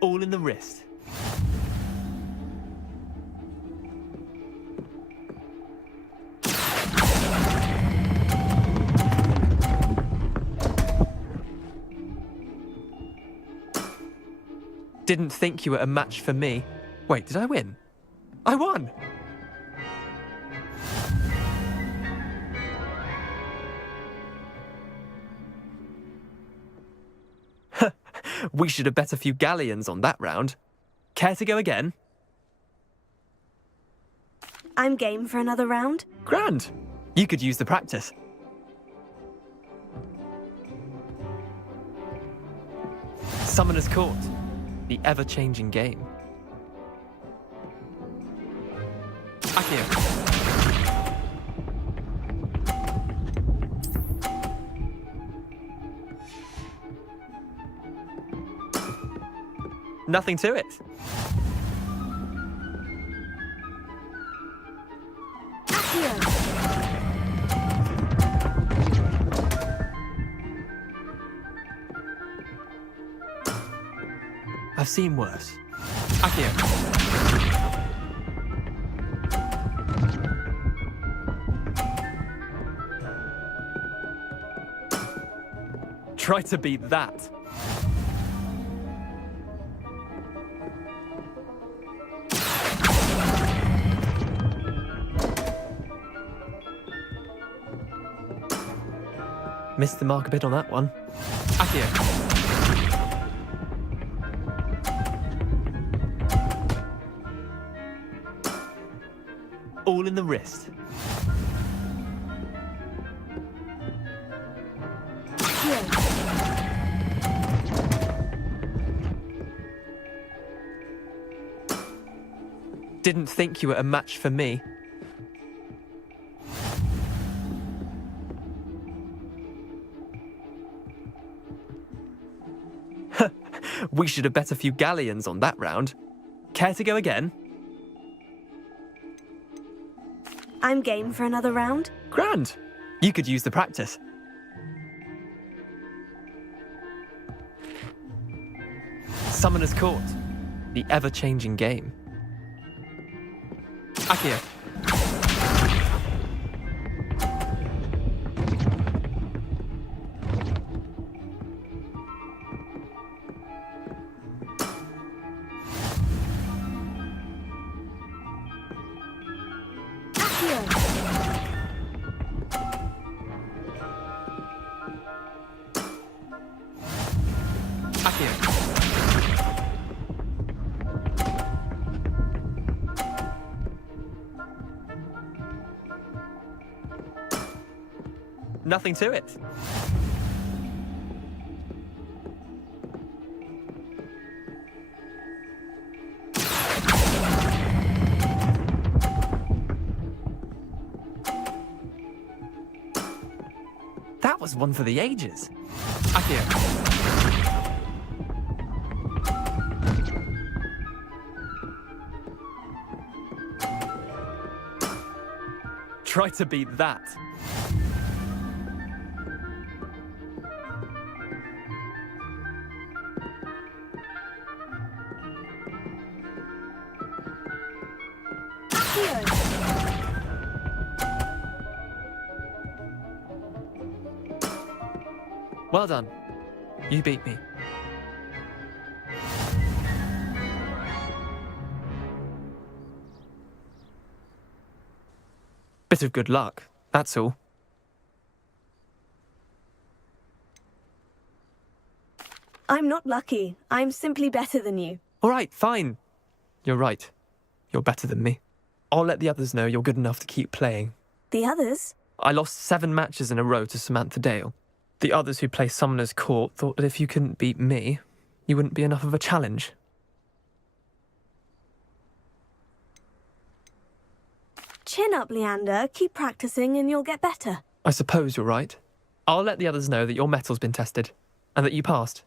All in the wrist. Didn't think you were a match for me. Wait, did I win? I won! We should have bet a few galleons on that round. Care to go again? I'm game for another round. Grand! You could use the practice. Summoner's Court. The ever-changing game. Akio. Nothing to it. I've seen worse. Akio. Try to beat that. Missed the mark a bit on that one. Akio. All in the wrist. Didn't think you were a match for me. We should have bet a few galleons on that round. Care to go again? I'm game for another round. Grand! You could use the practice. Summoner's Court. The ever-changing game. Akio. Nothing to it. was one for the ages. Akio. Try to beat that. Well done. You beat me. Bit of good luck, that's all. I'm not lucky. I'm simply better than you. All right, fine. You're right. You're better than me. I'll let the others know you're good enough to keep playing. The others? I lost 7 matches in a row to Samantha Dale. The others who play Summoner's Court thought that if you couldn't beat me, you wouldn't be enough of a challenge. Chin up, Leander. Keep practicing and you'll get better. I suppose you're right. I'll let the others know that your metal's been tested, and that you passed.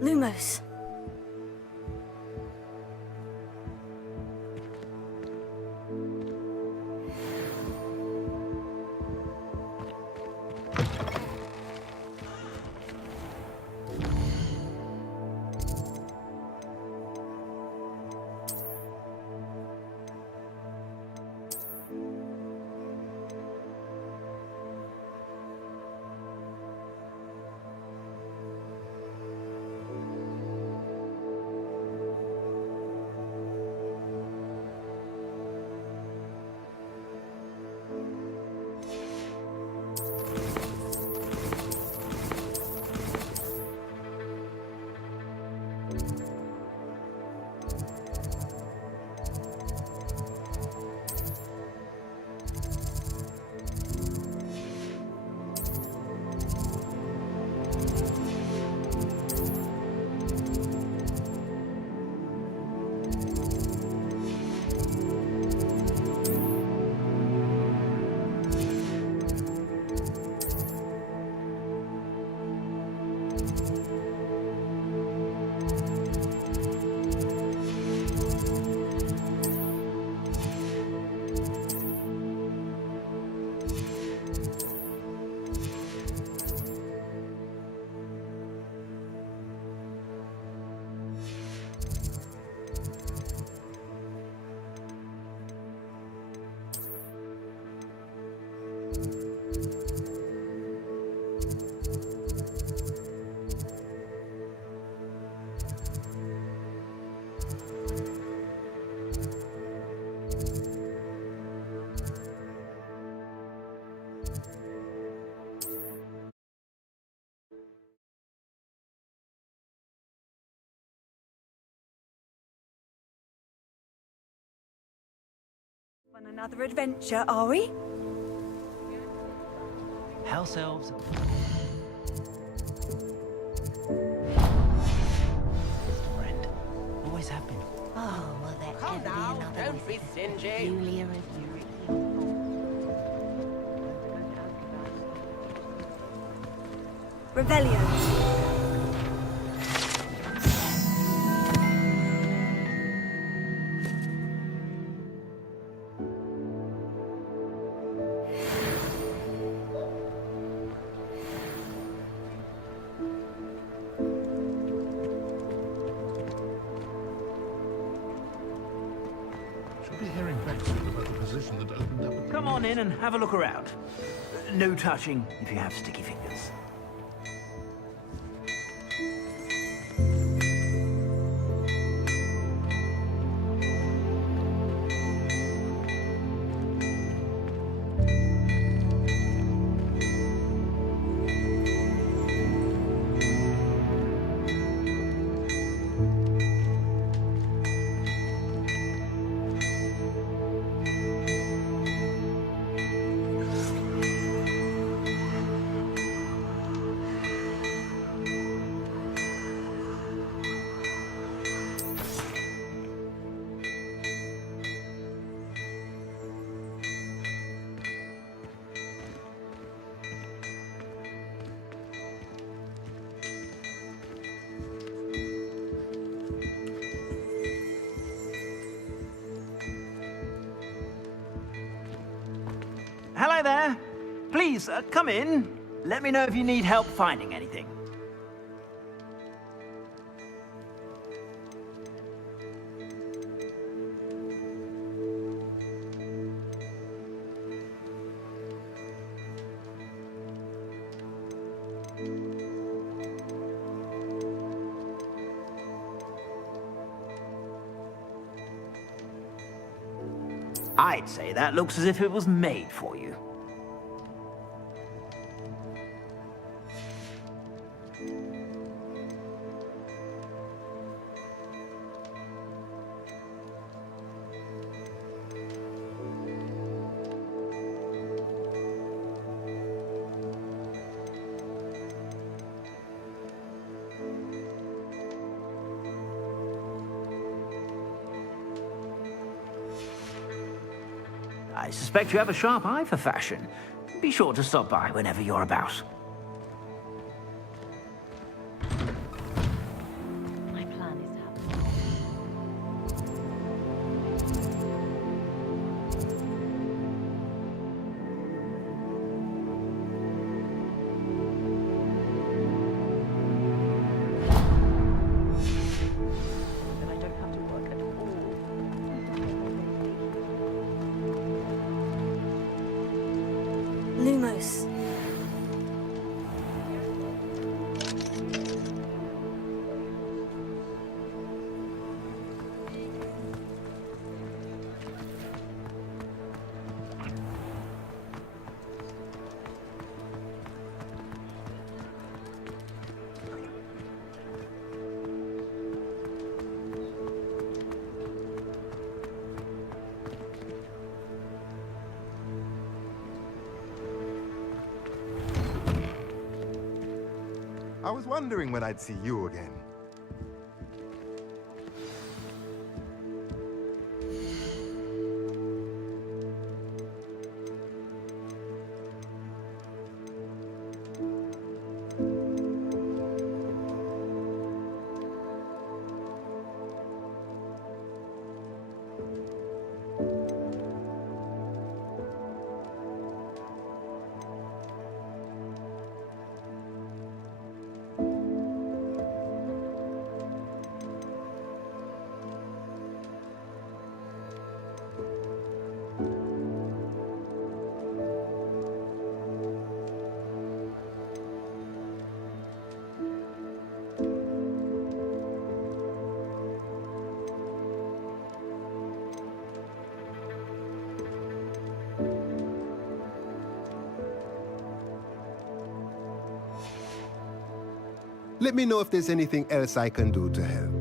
Lumos. On another adventure, are we? House elves. Friend. Always have been. Oh, will there Come ever now, be another don't be stingy. Julia of Revelio. Come on in and have a look around. No touching if you have sticky fingers. please, come in. Let me know if you need help finding anything. I'd say that looks as if it was made for you. I suspect you have a sharp eye for fashion. Be sure to stop by whenever you're about. My plan is to have then I don't have to work at all. Lumos. I was wondering when I'd see you again. Let me know if there's anything else I can do to help.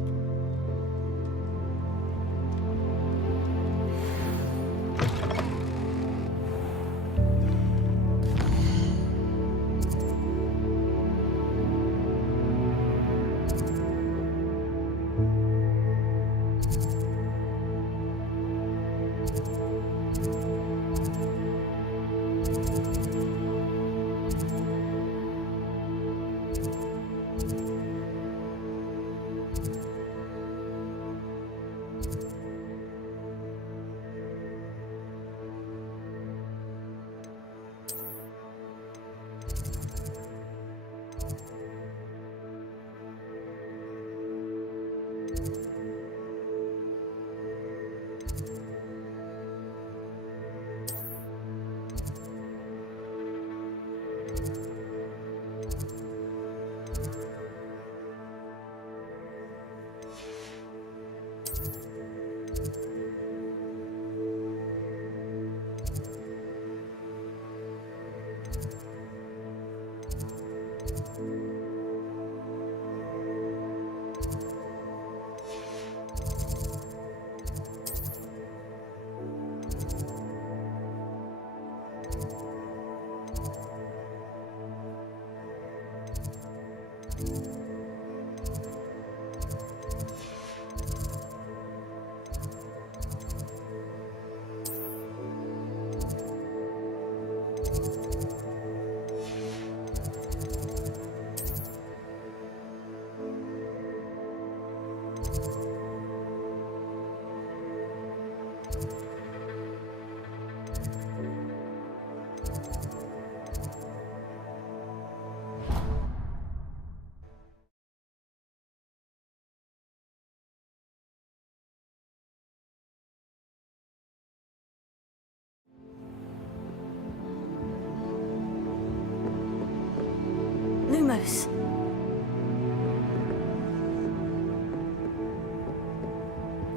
Lumos.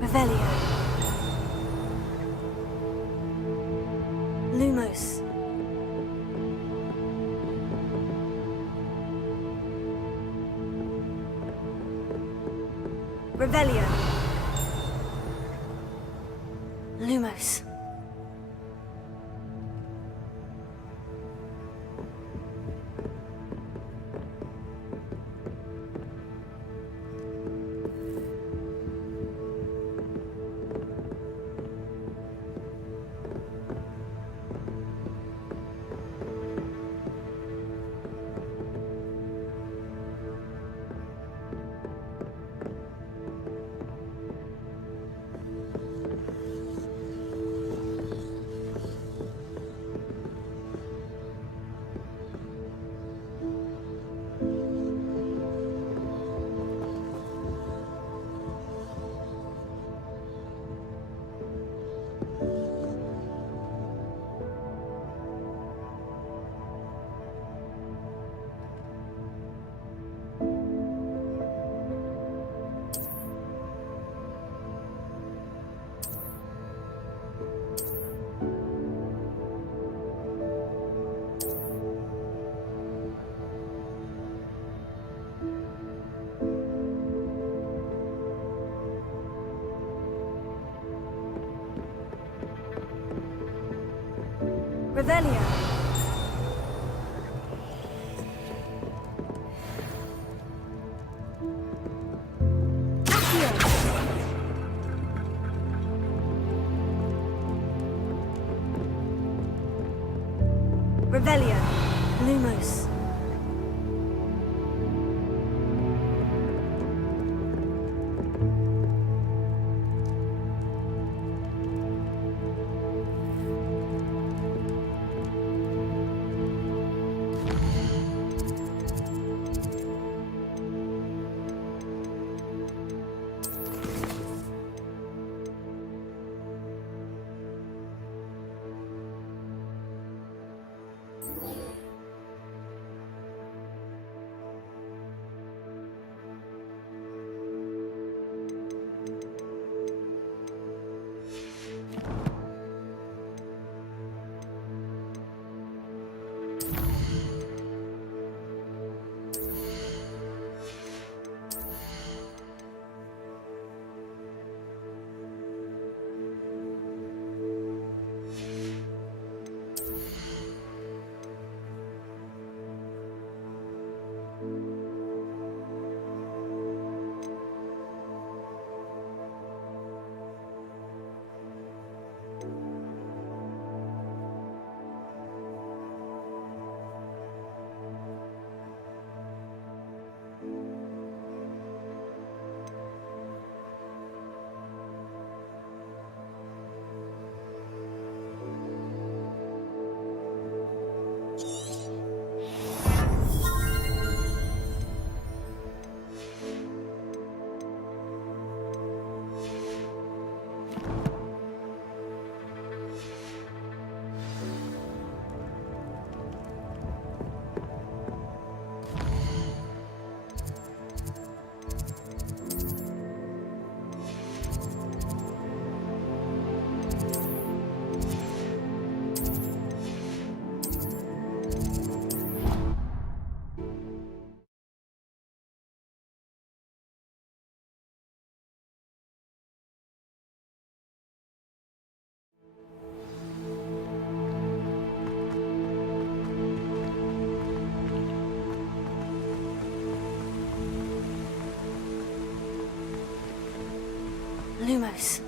Revelio. Lumos. Revelio. Lumos. Revelio. Accio. Revelio. Lumos. Lumos.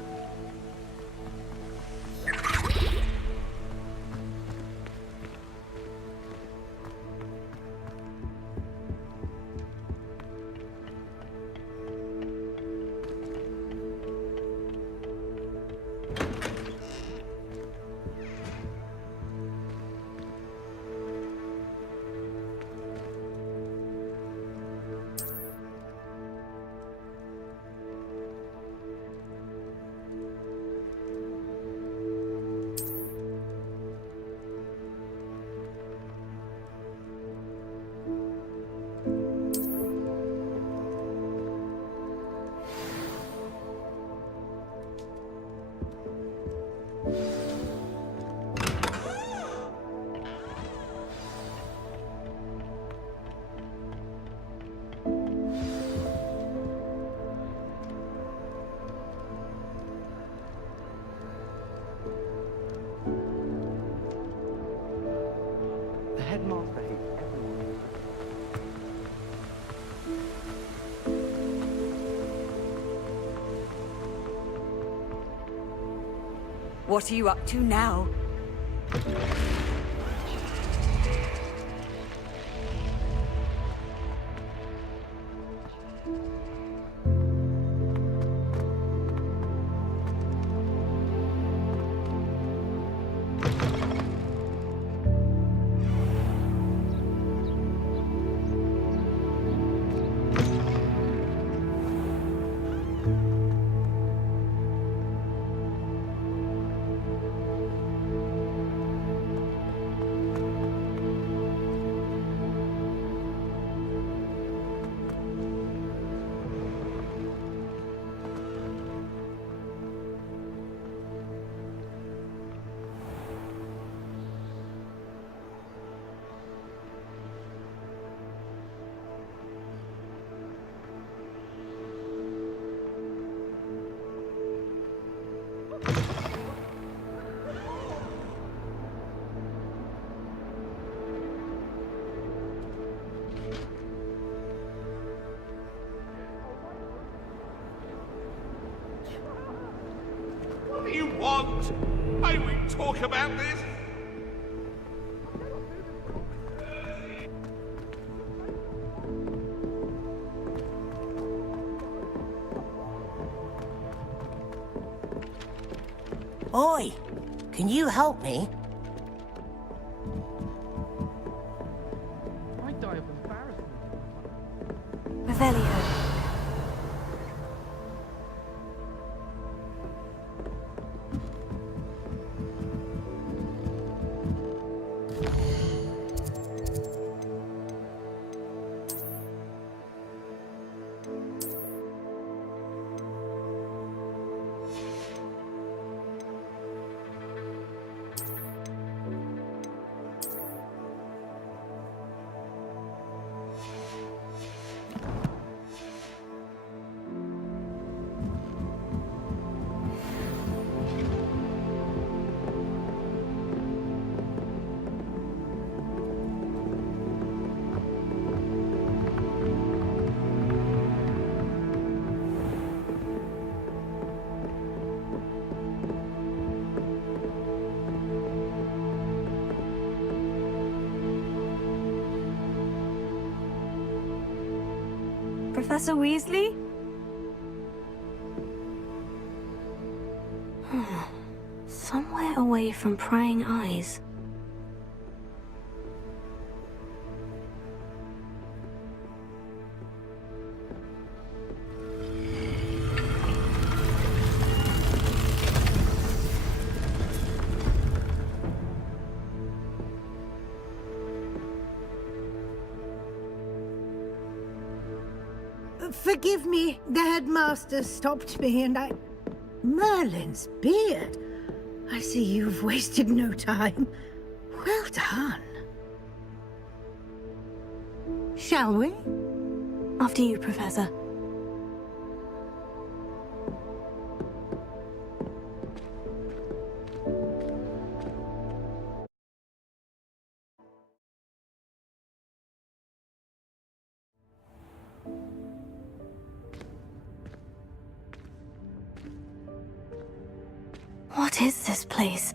What are you up to now? What do you want? May we talk about this? Oi, can you help me? I die of embarrassment. Revelio. Professor Weasley? Somewhere away from prying eyes. Forgive me, the headmaster stopped me and I... Merlin's beard. I see you've wasted no time. Well done. Shall we? After you, Professor. What is this place?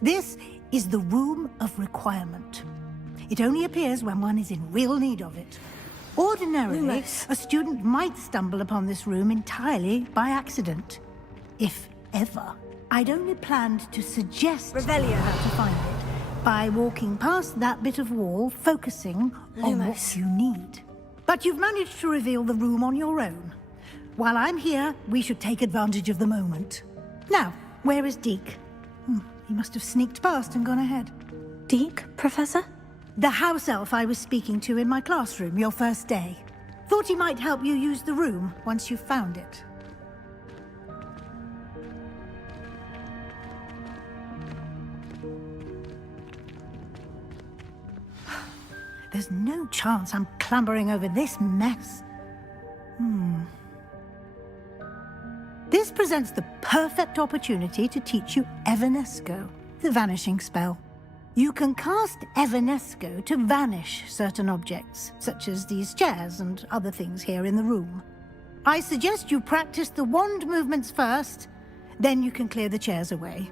This is the Room of Requirement. It only appears when one is in real need of it. Ordinarily, a student might stumble upon this room entirely by accident. If ever. I'd only planned to suggest how to find it by walking past that bit of wall, focusing on what you need. But you've managed to reveal the room on your own. While I'm here, we should take advantage of the moment. Now, where is Deke? He must have sneaked past and gone ahead. Deke, Professor? The house elf I was speaking to in my classroom your first day. Thought he might help you use the room once you've found it. There's no chance I'm clambering over this mess. This presents the perfect opportunity to teach you Evanesco, the vanishing spell. You can cast Evanesco to vanish certain objects, such as these chairs and other things here in the room. I suggest you practice the wand movements first, then you can clear the chairs away.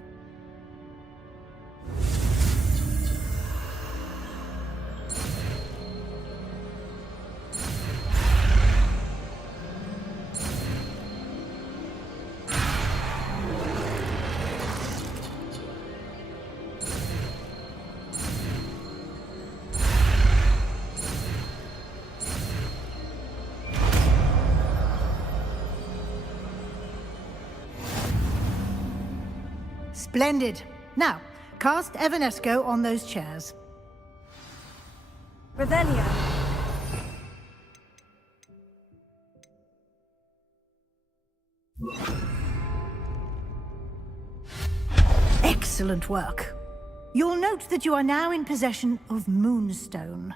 Splendid. Now, cast Evanesco on those chairs. Revelio. Excellent work. You'll note that you are now in possession of Moonstone.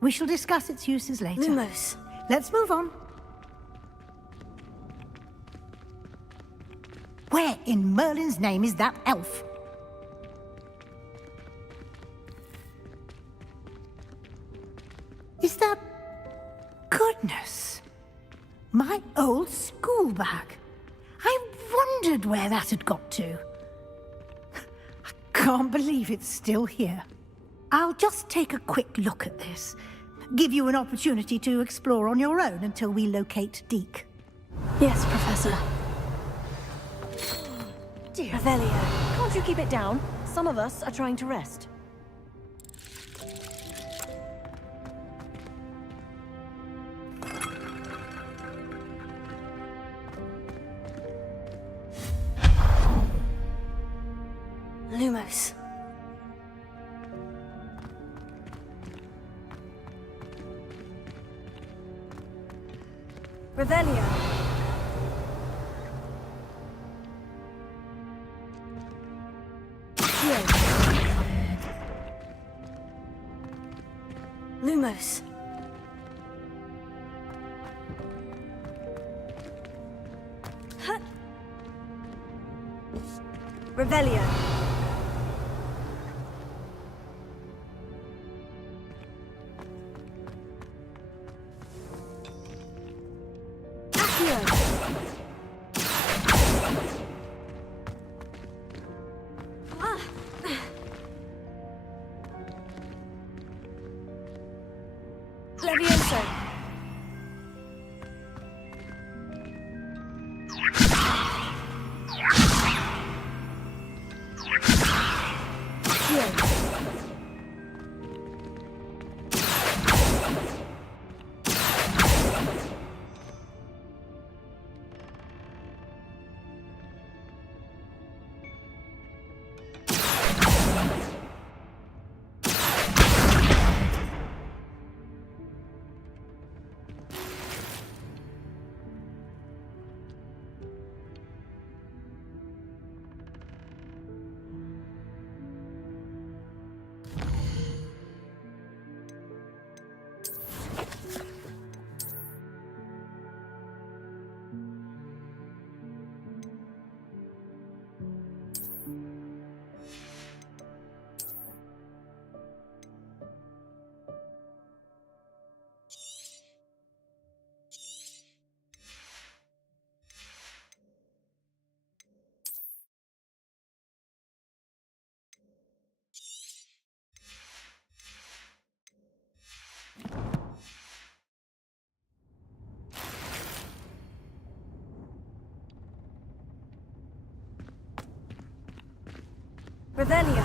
We shall discuss its uses later. Lumos. Let's move on. Where in Merlin's name is that elf? Is that... Goodness. My old school bag. I wondered where that had got to. I can't believe it's still here. I'll just take a quick look at this. Give you an opportunity to explore on your own until we locate Deke. Yes, Professor. Dear Revelio, can't you keep it down? Some of us are trying to rest. Lumos. Revelio. Lumos. Revelio. Revelio.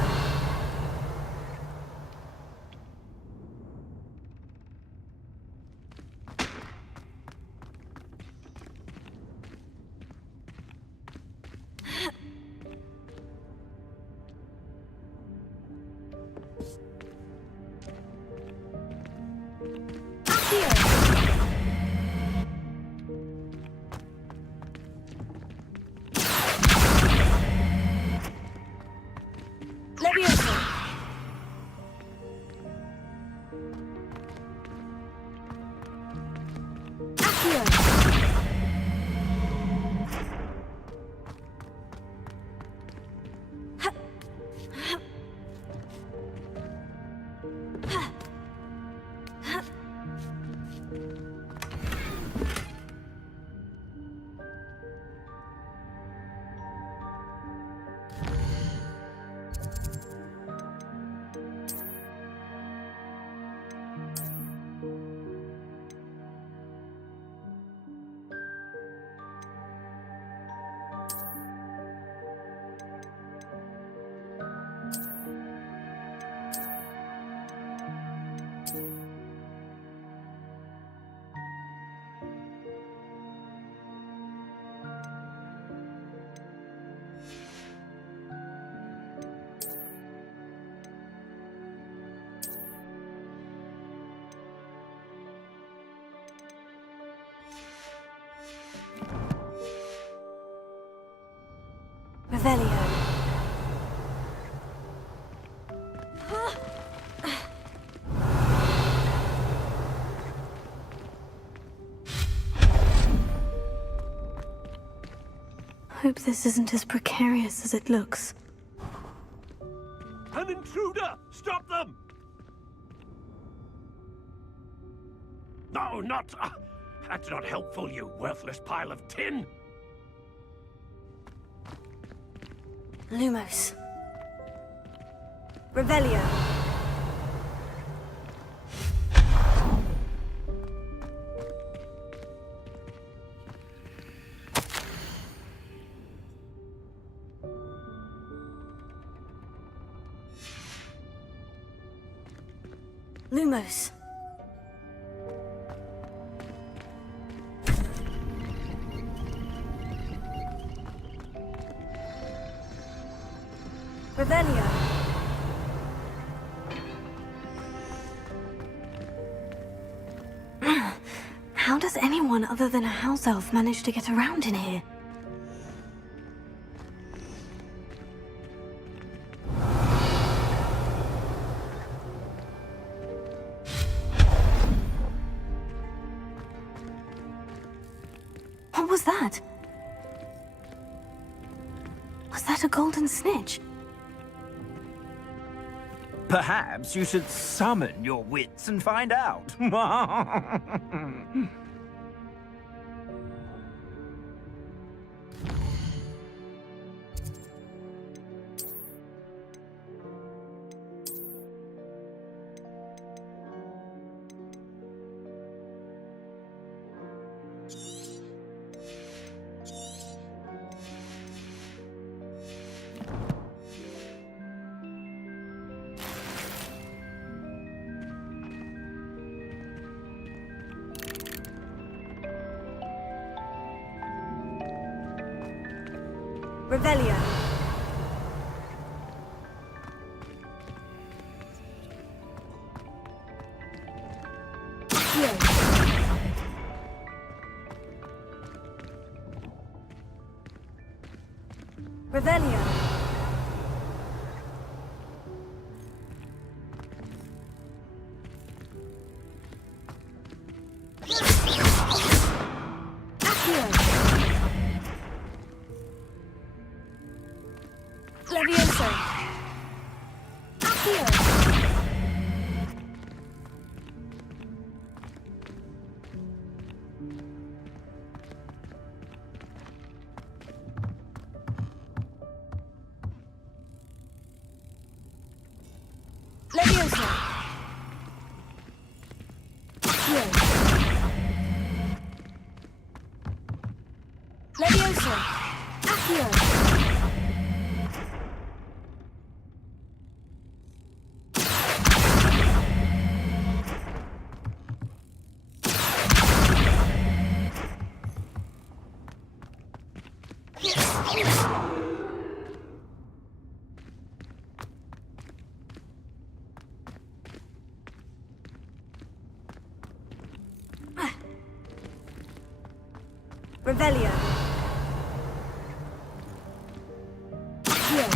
Revelio. Hope this isn't as precarious as it looks. An intruder! Stop them! No, not... that's not helpful, you worthless pile of tin! Lumos. Revelio. Lumos. Revelio. How does anyone other than a house elf manage to get around in here? What was that? Was that a golden snitch? Perhaps you should summon your wits and find out. Revelio. Here. Revelio. Levioso. Accio. Levioso. Accio. Levioso. Accio. Revelio. Here.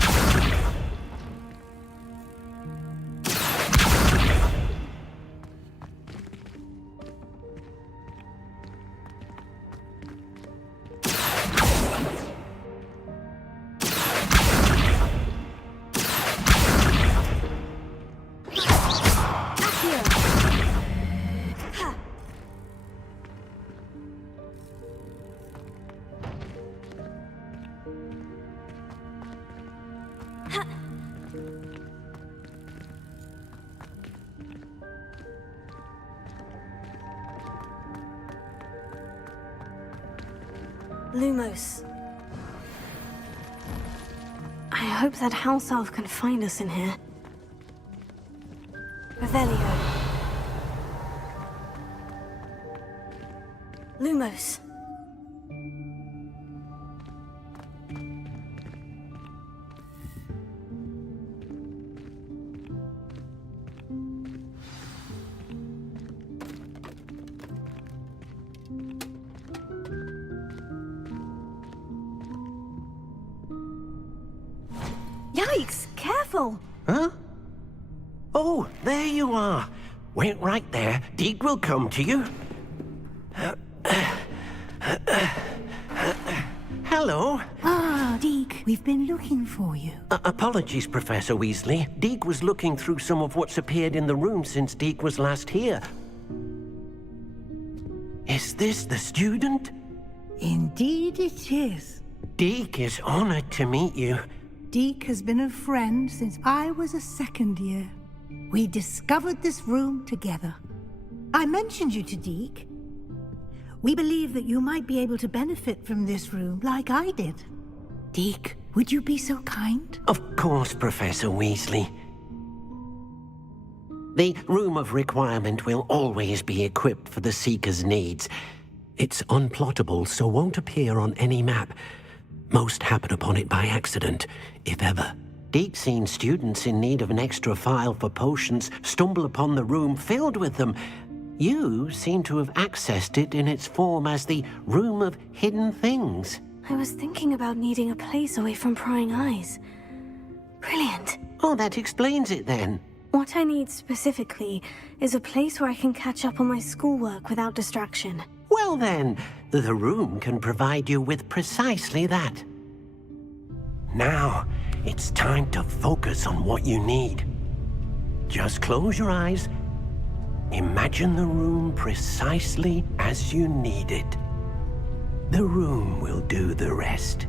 Lumos. I hope that house elf can find us in here. Revelio. Lumos. Yikes! Careful! Huh? Oh, there you are. Wait right there. Deke will come to you. Hello. Ah, Deke, we've been looking for you. Apologies, Professor Weasley. Deke was looking through some of what's appeared in the room since Deke was last here. Is this the student? Indeed it is. Deke is honored to meet you. Deke has been a friend since I was a second year. We discovered this room together. I mentioned you to Deke. We believe that you might be able to benefit from this room like I did. Deke, would you be so kind? Of course, Professor Weasley. The Room of Requirement will always be equipped for the Seeker's needs. It's unplottable, so won't appear on any map. Most happen upon it by accident, if ever. Deke's seen students in need of an extra file for potions stumble upon the room filled with them. You seem to have accessed it in its form as the Room of Hidden Things. I was thinking about needing a place away from prying eyes. Brilliant. Oh, that explains it then. What I need specifically is a place where I can catch up on my schoolwork without distraction. Well then, the room can provide you with precisely that. Now, it's time to focus on what you need. Just close your eyes. Imagine the room precisely as you need it. The room will do the rest.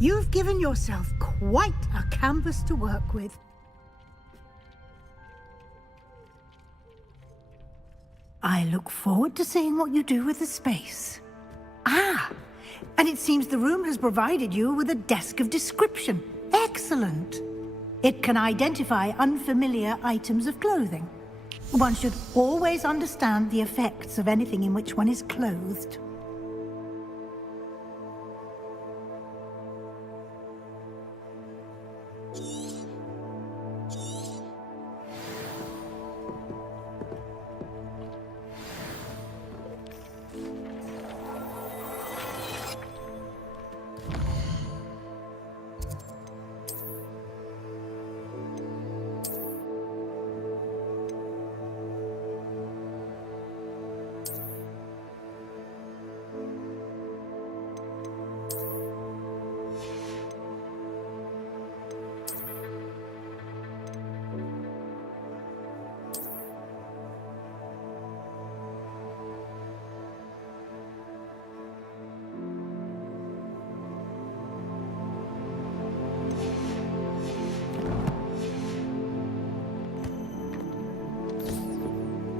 You've given yourself quite a canvas to work with. I look forward to seeing what you do with the space. Ah, and it seems the room has provided you with a desk of description. Excellent. It can identify unfamiliar items of clothing. One should always understand the effects of anything in which one is clothed.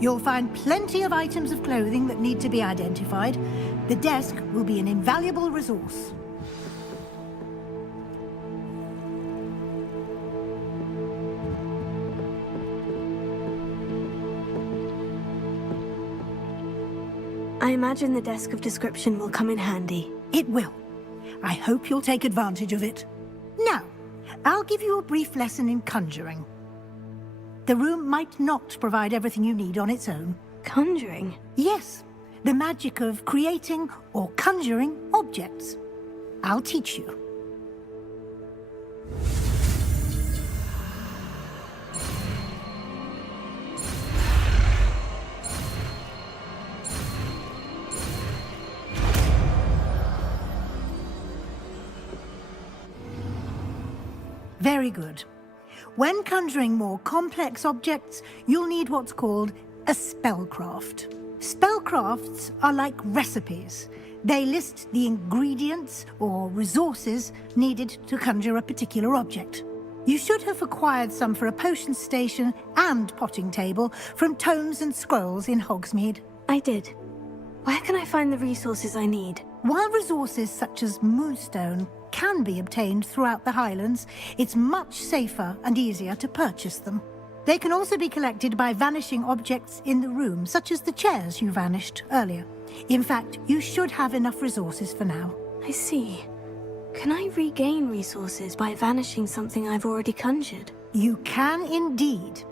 You'll find plenty of items of clothing that need to be identified. The desk will be an invaluable resource. I imagine the desk of description will come in handy. It will. I hope you'll take advantage of it. Now, I'll give you a brief lesson in conjuring. The room might not provide everything you need on its own. Conjuring? Yes, the magic of creating or conjuring objects. I'll teach you. Very good. When conjuring more complex objects, you'll need what's called a spellcraft. Spellcrafts are like recipes. They list the ingredients or resources needed to conjure a particular object. You should have acquired some for a potion station and potting table from tomes and scrolls in Hogsmeade. I did. Where can I find the resources I need? While resources such as moonstone can be obtained throughout the Highlands, it's much safer and easier to purchase them. They can also be collected by vanishing objects in the room, such as the chairs you vanished earlier. In fact, you should have enough resources for now. I see. Can I regain resources by vanishing something I've already conjured? You can indeed.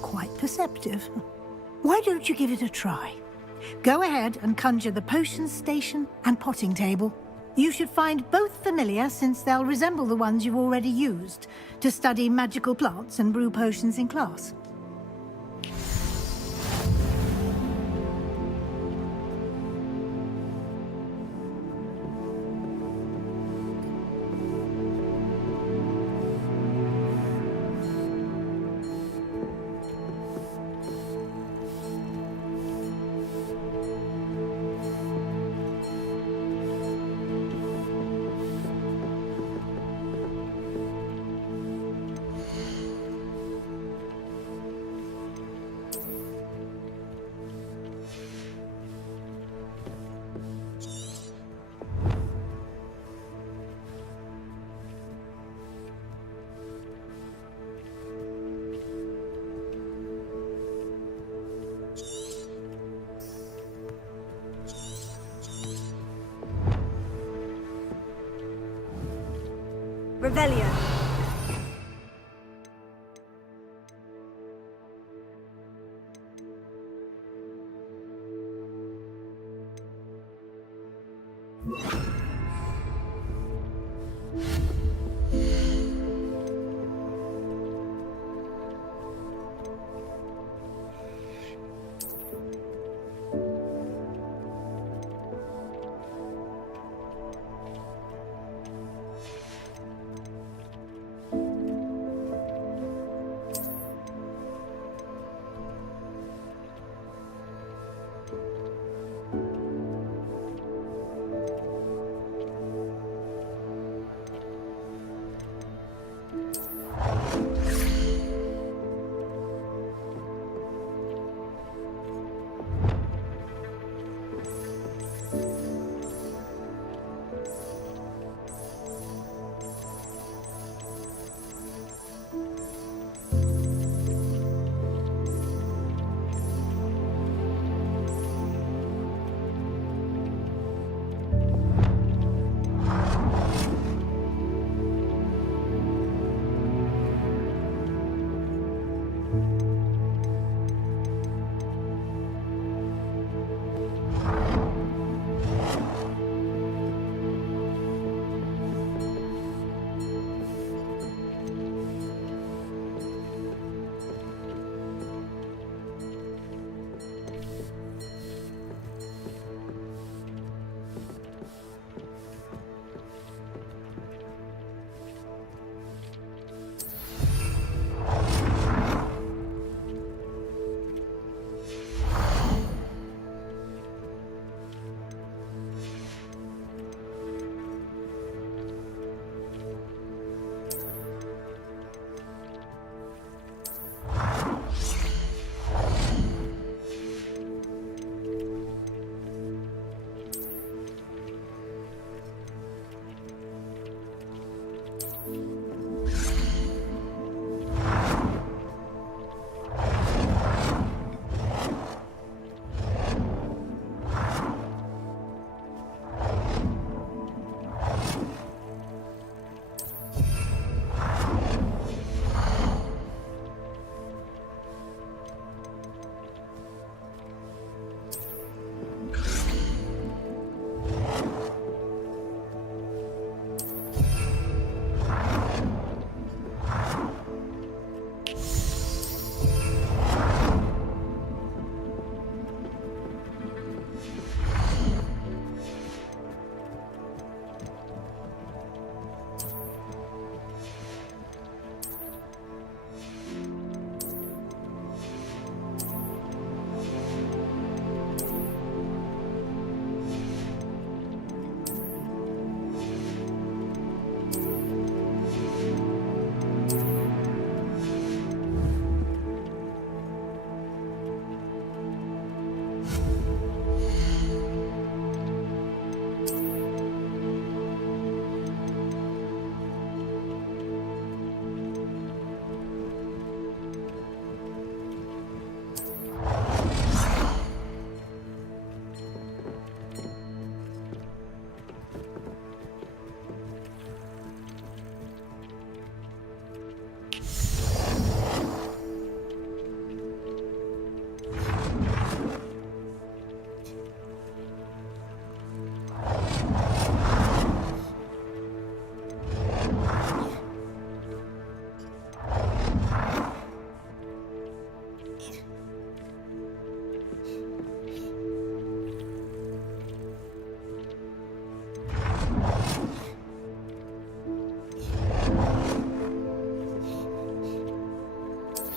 Quite perceptive. Why don't you give it a try? Go ahead and conjure the potion station and potting table. You should find both familiar, since they'll resemble the ones you've already used to study magical plants and brew potions in class. Revelio.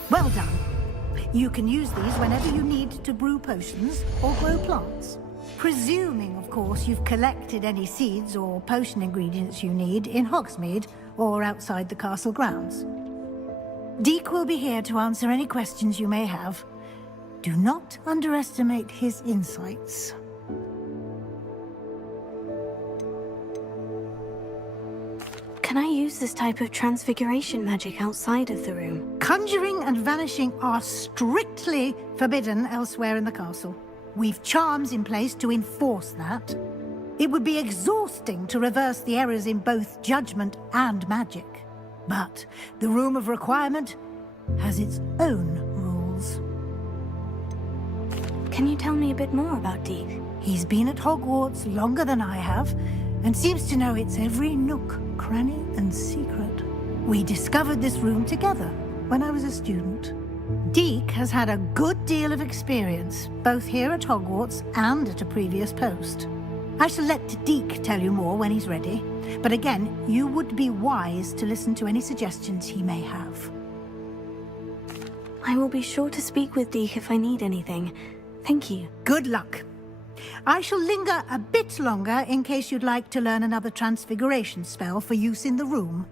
Well done. You can use these whenever you need to brew potions or grow plants. Presuming, of course, you've collected any seeds or potion ingredients you need in Hogsmeade or outside the castle grounds. Deek will be here to answer any questions you may have. Do not underestimate his insights. Can I use this type of transfiguration magic outside of the room? Conjuring and vanishing are strictly forbidden elsewhere in the castle. We've charms in place to enforce that. It would be exhausting to reverse the errors in both judgment and magic. But the Room of Requirement has its own rules. Can you tell me a bit more about Deek? He's been at Hogwarts longer than I have, and seems to know its every nook, cranny, and secret. We discovered this room together when I was a student. Deek has had a good deal of experience, both here at Hogwarts and at a previous post. I shall let Deek tell you more when he's ready, but again, you would be wise to listen to any suggestions he may have. I will be sure to speak with Deek if I need anything. Thank you. Good luck. I shall linger a bit longer in case you'd like to learn another transfiguration spell for use in the room.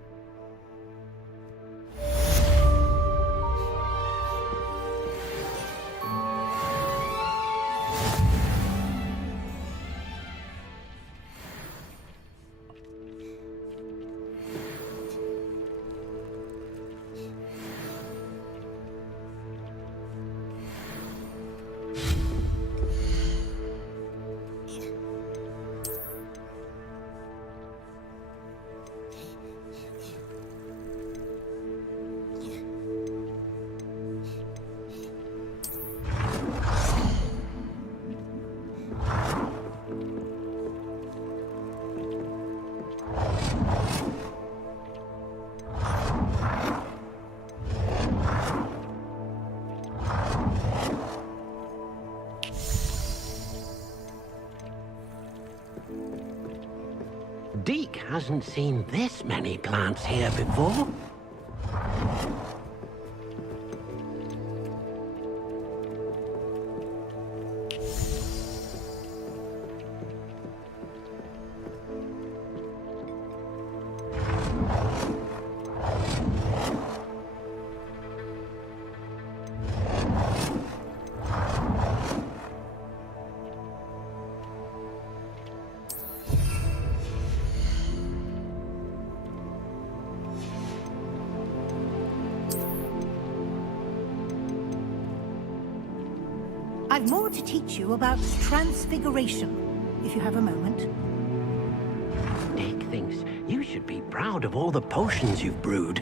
Deek hasn't seen this many plants here before. I've more to teach you about transfiguration, if you have a moment. Dick thinks you should be proud of all the potions you've brewed.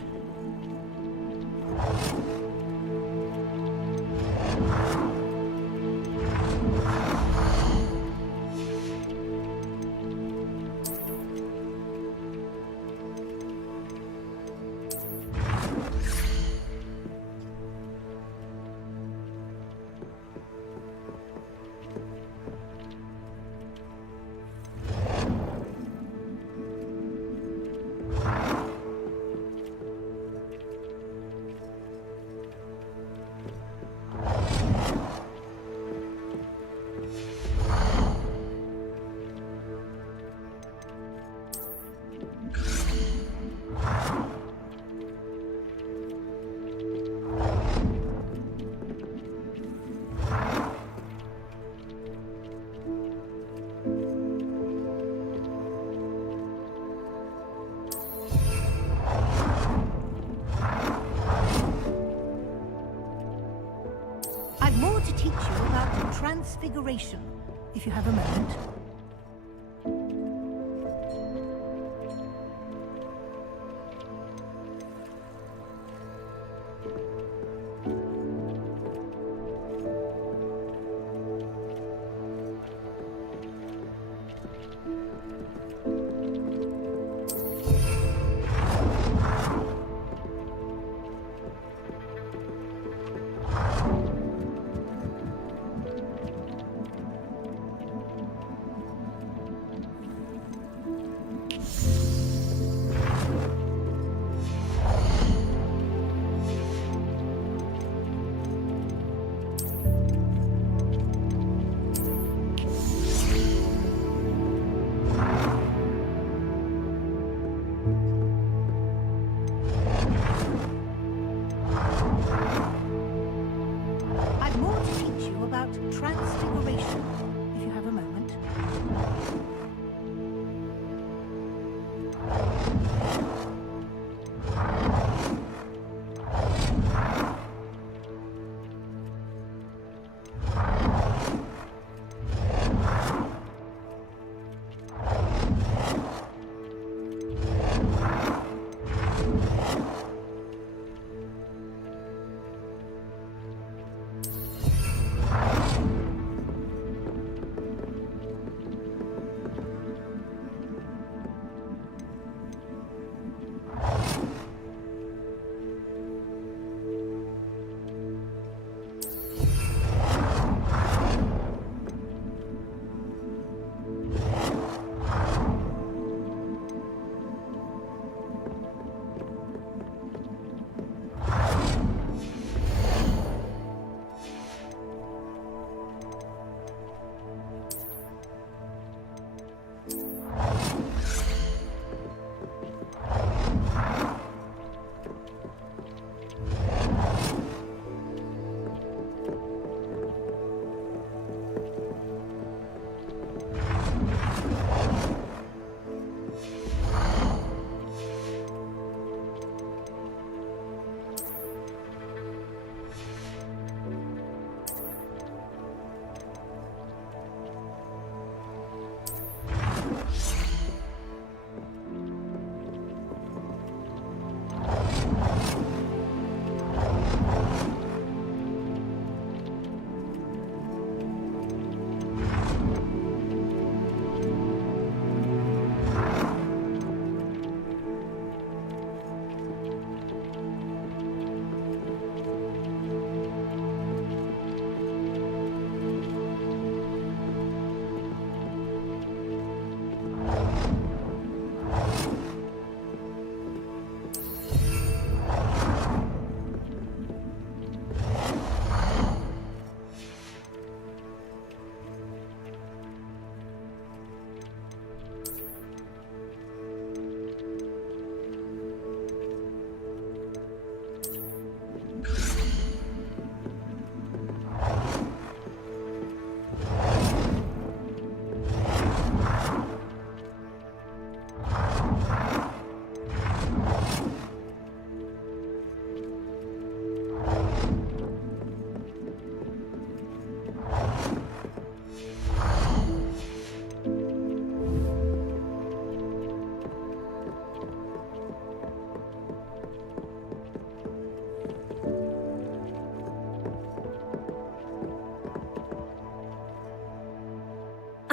Teach you about transfiguration, if you have a moment. transfiguration, if you have a moment.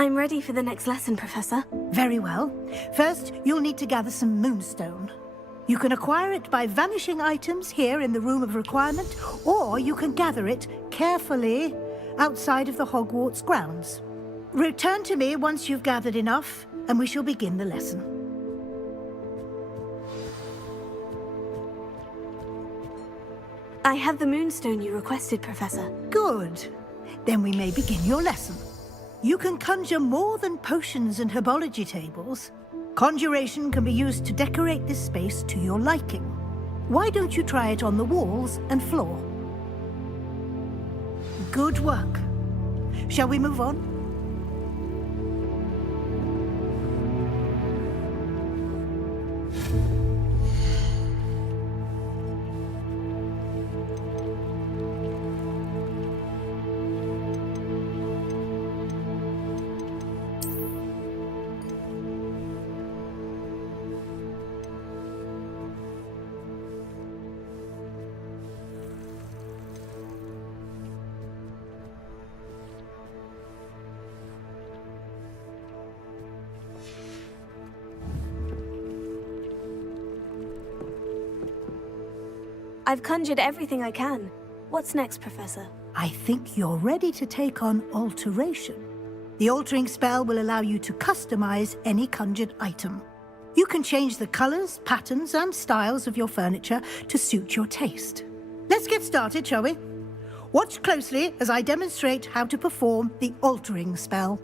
I'm ready for the next lesson, Professor. Very well. First, you'll need to gather some moonstone. You can acquire it by vanishing items here in the room of requirement, or you can gather it carefully outside of the Hogwarts grounds. Return to me once you've gathered enough, and we shall begin the lesson. I have the moonstone you requested, Professor. Good. Then we may begin your lesson. You can conjure more than potions and herbology tables. Conjuration can be used to decorate this space to your liking. Why don't you try it on the walls and floor? Good work. Shall we move on? I've conjured everything I can. What's next, Professor? I think you're ready to take on alteration. The altering spell will allow you to customize any conjured item. You can change the colors, patterns, and styles of your furniture to suit your taste. Let's get started, shall we? Watch closely as I demonstrate how to perform the altering spell.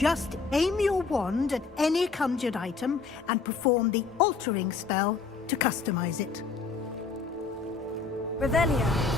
Just aim your wand at any conjured item and perform the altering spell to customize it. Revelio.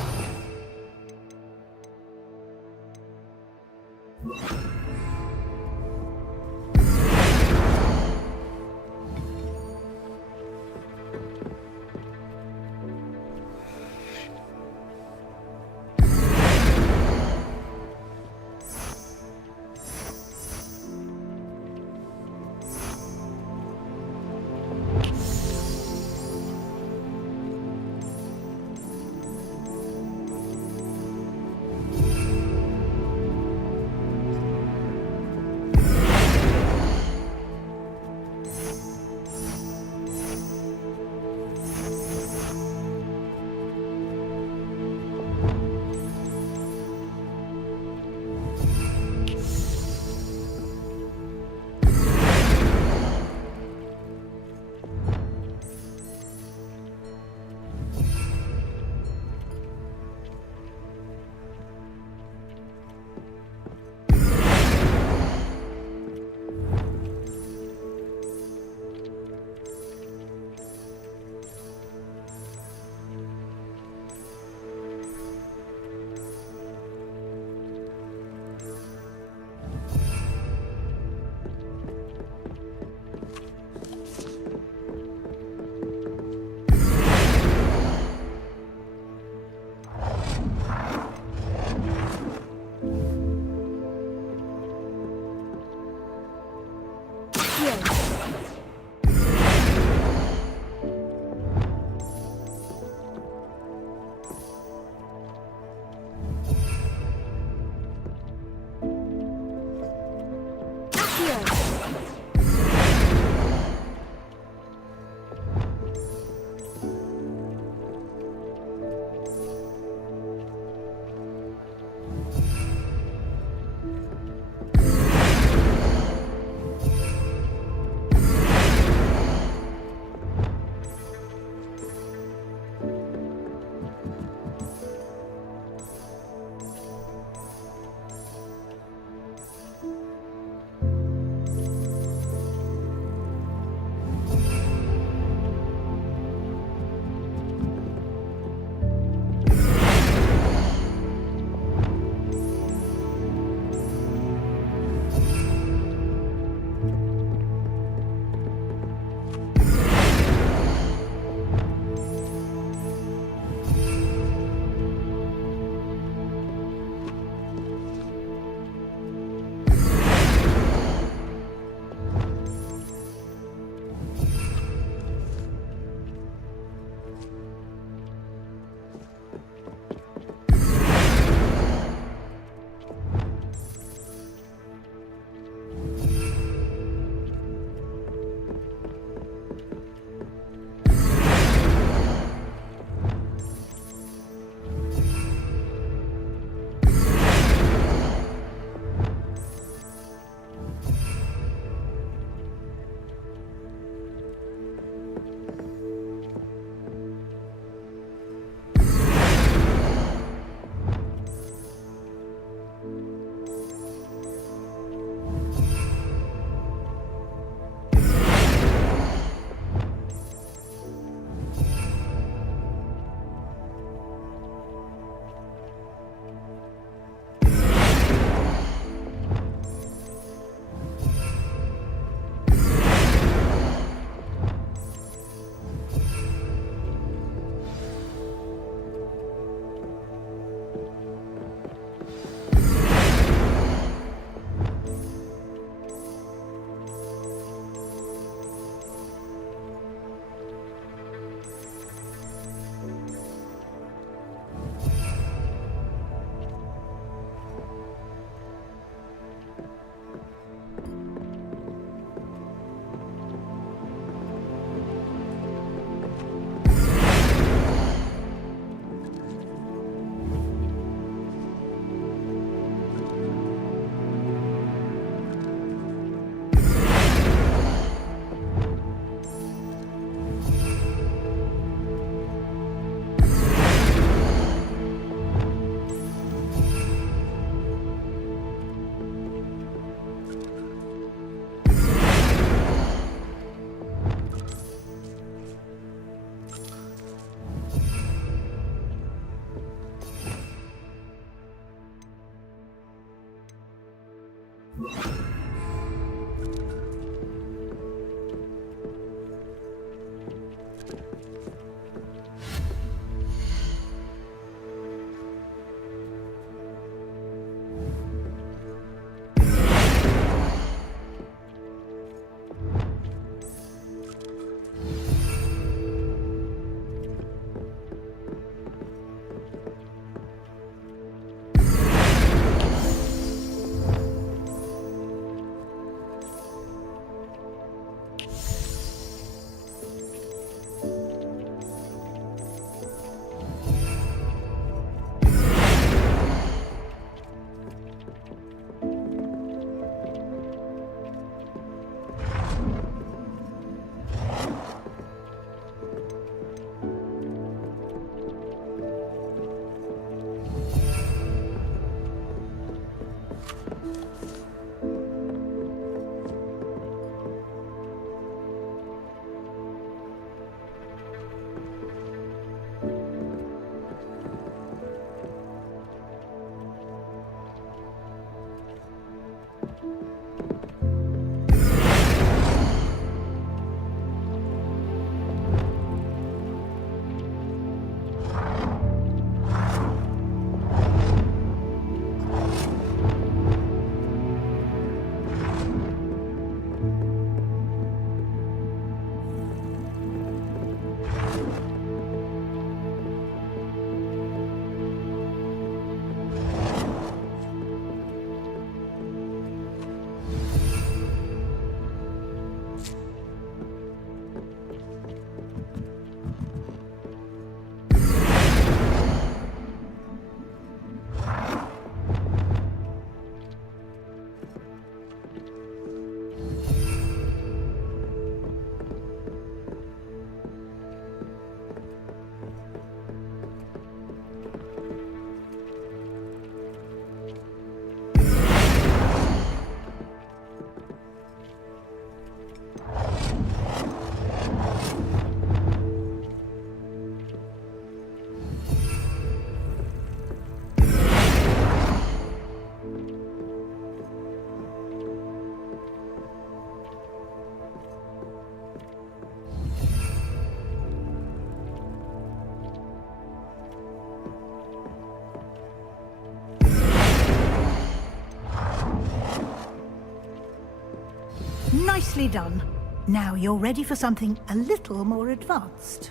Nicely done. Now you're ready for something a little more advanced.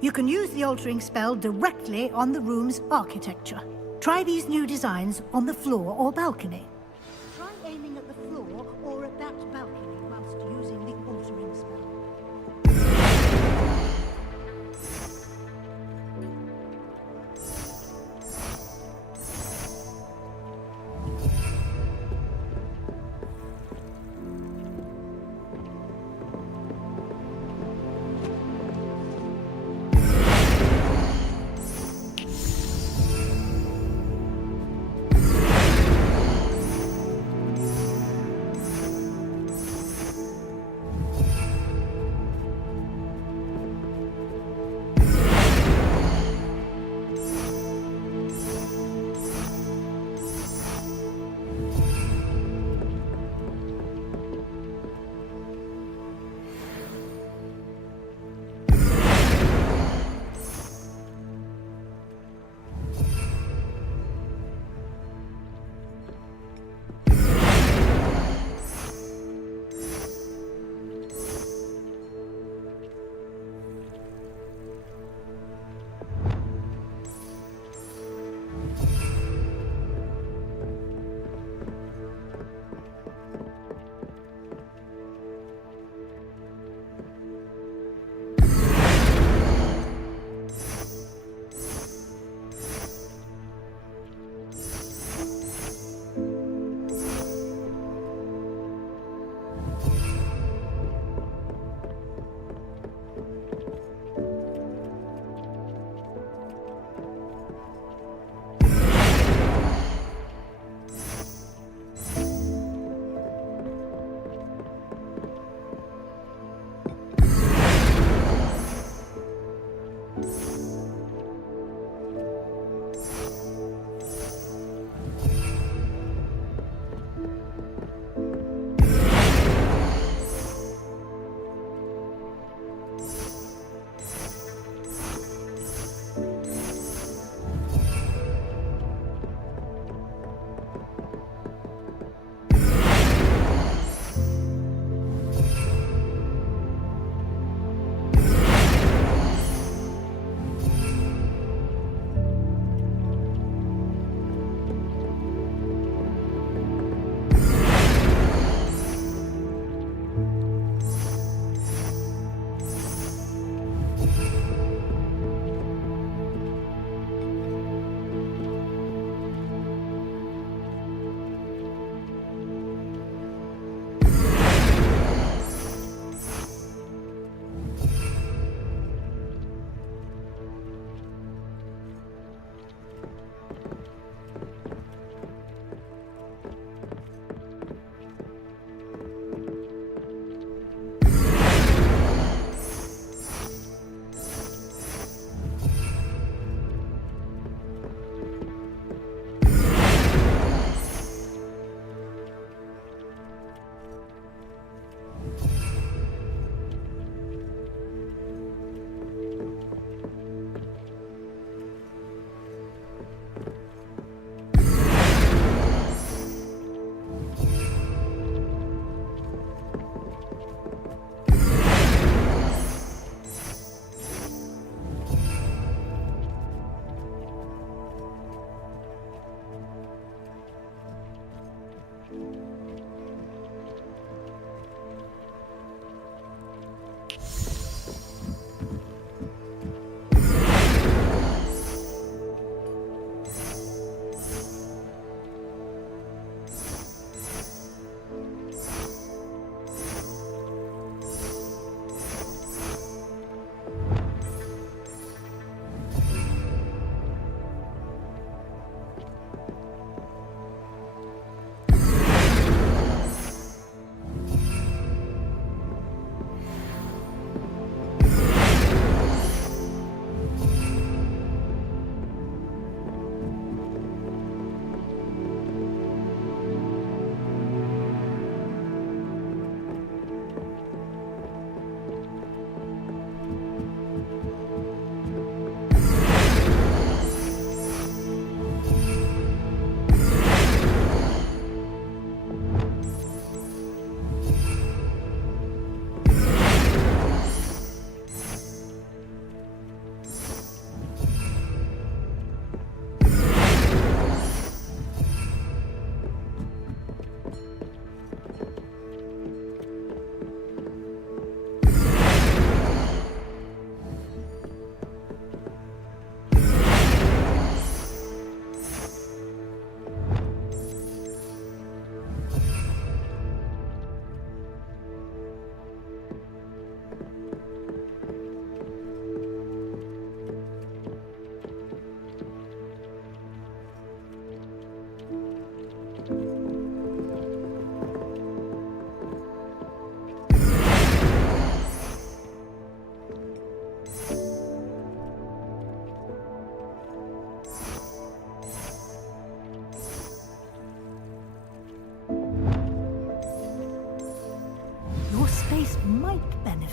You can use the altering spell directly on the room's architecture. Try these new designs on the floor or balcony. Try aiming at the floor or at that balcony whilst using the altering spell.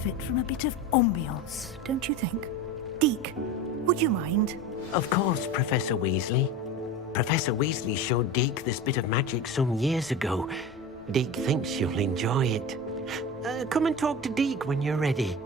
benefit from a bit of ambiance, don't you think? Deke, would you mind? Of course, Professor Weasley. Professor Weasley showed Deke this bit of magic some years ago. Deke thinks you'll enjoy it. Come and talk to Deke when you're ready.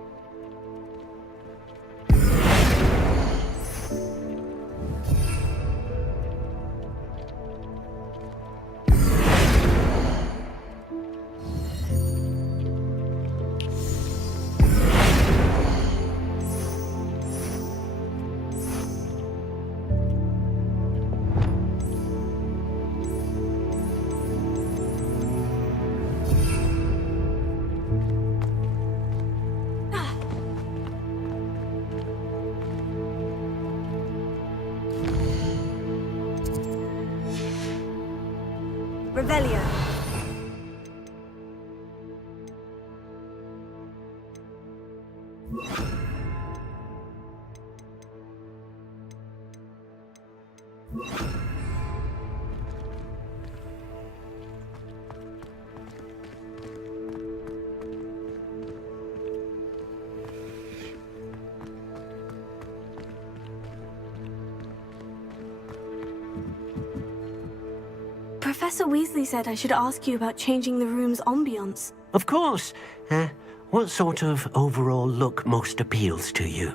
Revelio. Professor Weasley said I should ask you about changing the room's ambiance. Of course. What sort of overall look most appeals to you?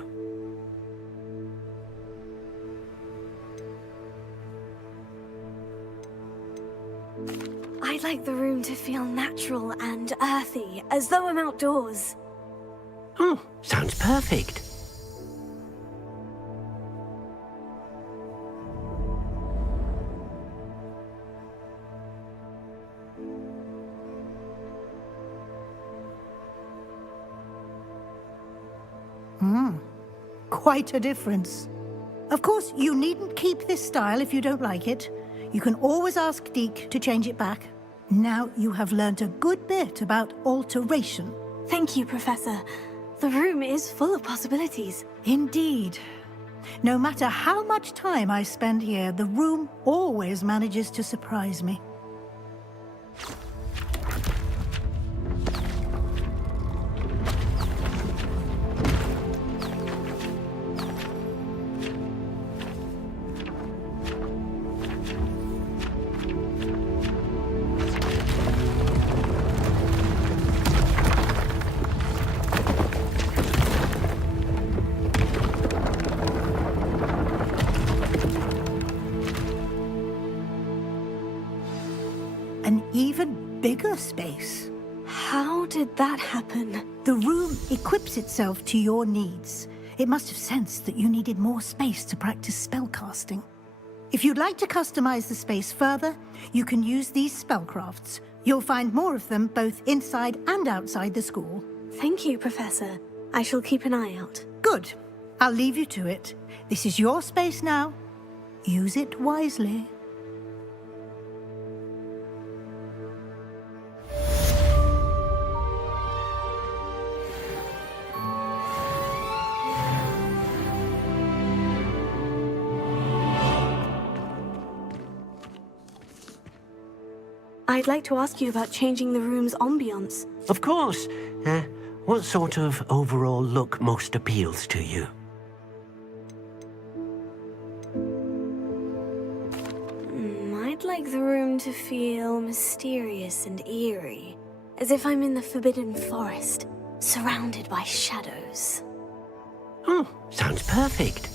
I'd like the room to feel natural and earthy, as though I'm outdoors. Oh, sounds perfect. Quite a difference. Of course, you needn't keep this style if you don't like it. You can always ask Deke to change it back. Now you have learnt a good bit about alteration. Thank you, Professor. The room is full of possibilities. Indeed. No matter how much time I spend here, the room always manages to surprise me. Bigger space. How did that happen? The room equips itself to your needs. It must have sensed that you needed more space to practice spellcasting. If you'd like to customize the space further, you can use these spellcrafts. You'll find more of them both inside and outside the school. Thank you, Professor. I shall keep an eye out. Good. I'll leave you to it. This is your space now. Use it wisely. I'd like to ask you about changing the room's ambiance. Of course. What sort of overall look most appeals to you? I'd like the room to feel mysterious and eerie, as if I'm in the Forbidden Forest, surrounded by shadows. Oh, sounds perfect.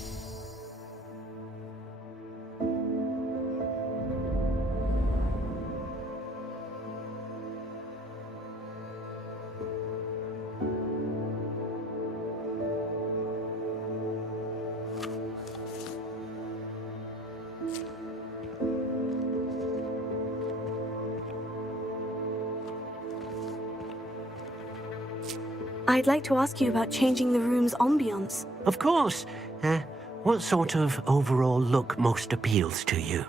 I'd like to ask you about changing the room's ambiance. Of course. What sort of overall look most appeals to you?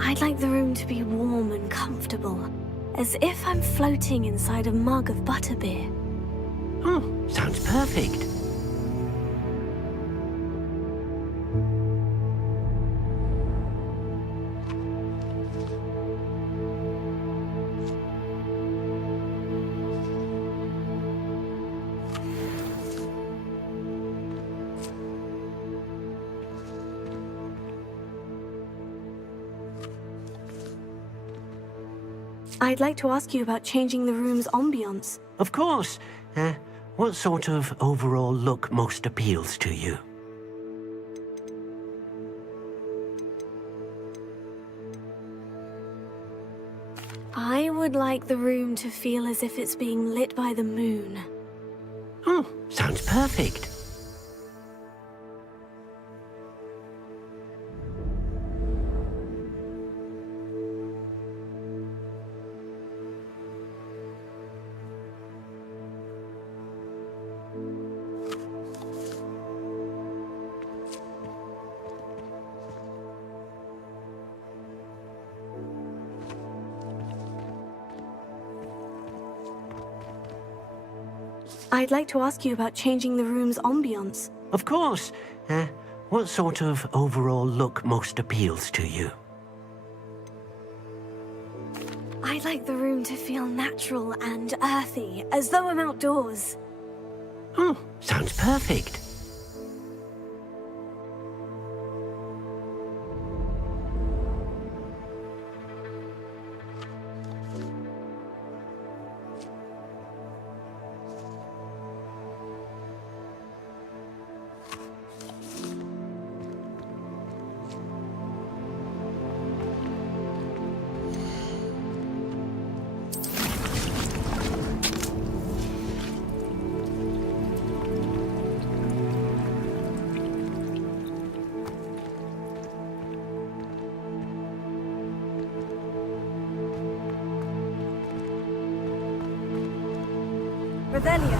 I'd like the room to be warm and comfortable, as if I'm floating inside a mug of butterbeer. Oh, sounds perfect. I'd like to ask you about changing the room's ambience. Of course. What sort of overall look most appeals to you? I would like the room to feel as if it's being lit by the moon. Oh, sounds perfect. I'd like to ask you about changing the room's ambience. Of course. What sort of overall look most appeals to you? I'd like the room to feel natural and earthy, as though I'm outdoors. Oh, sounds perfect. Revelio.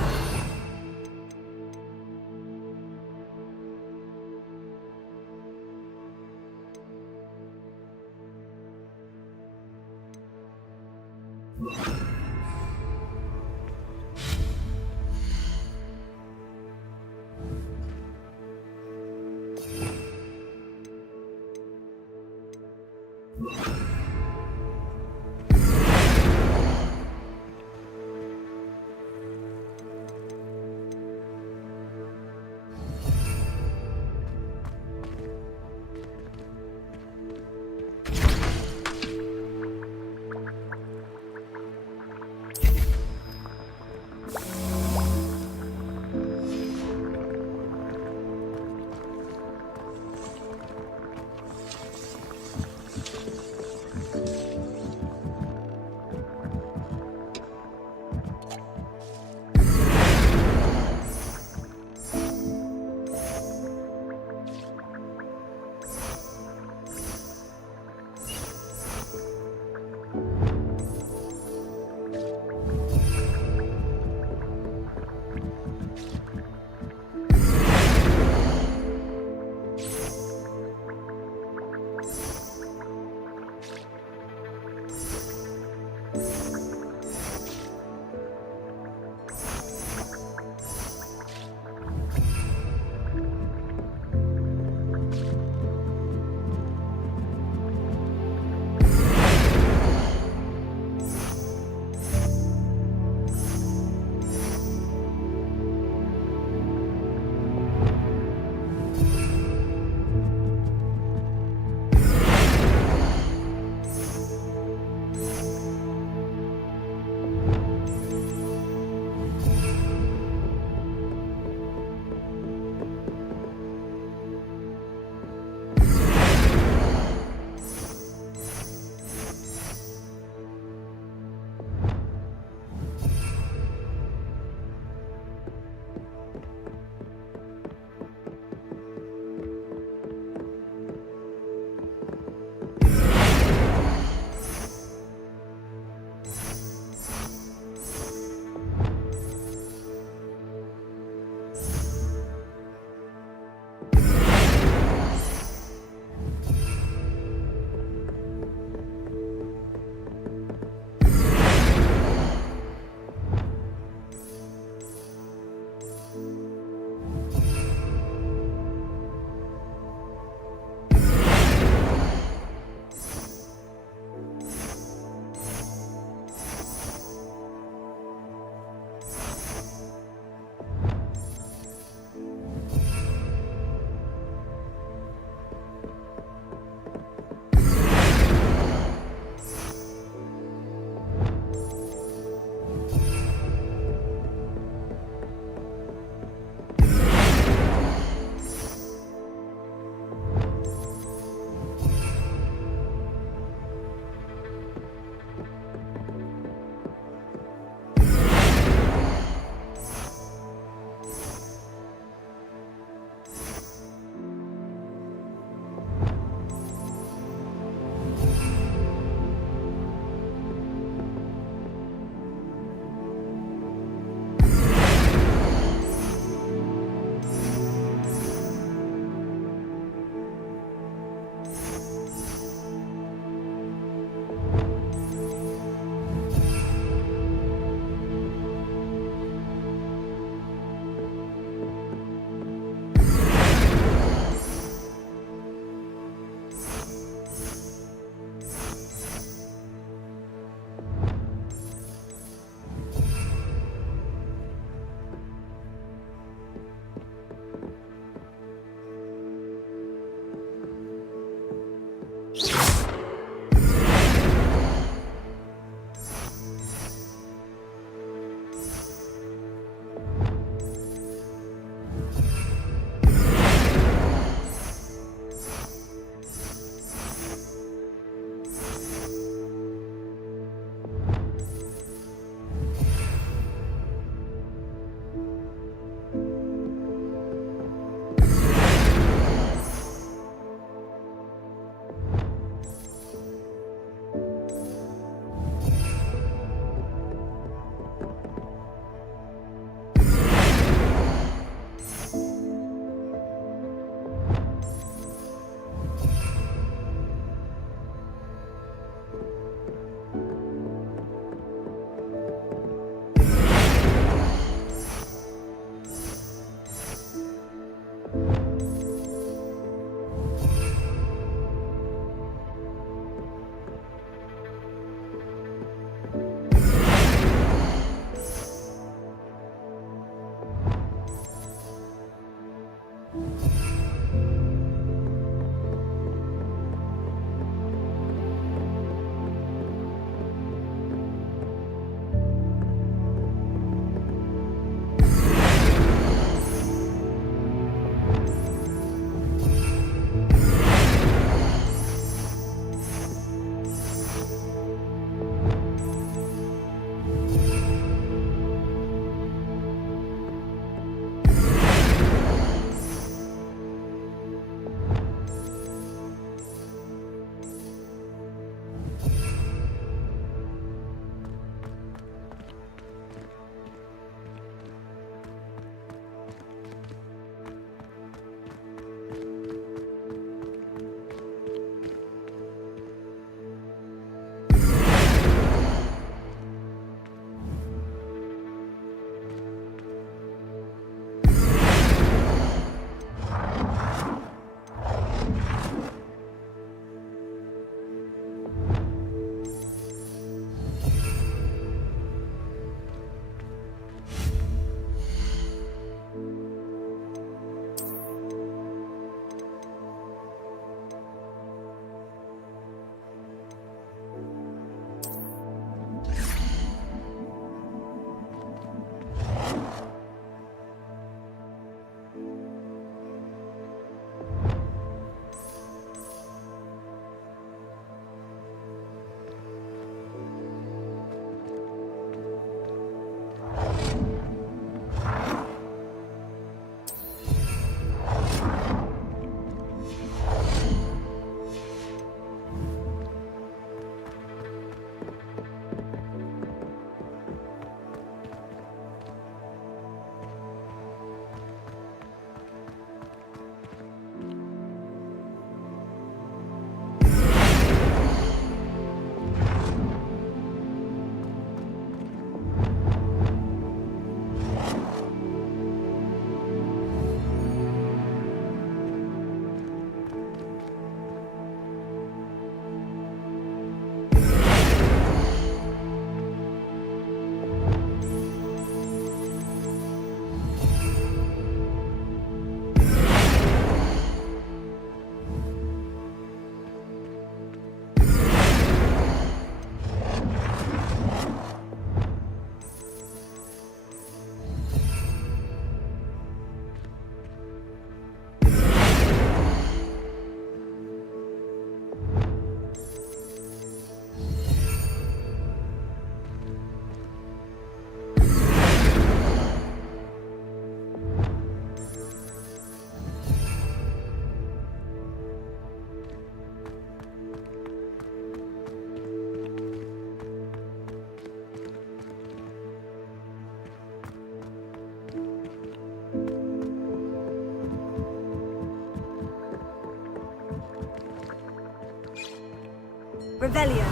Revelio.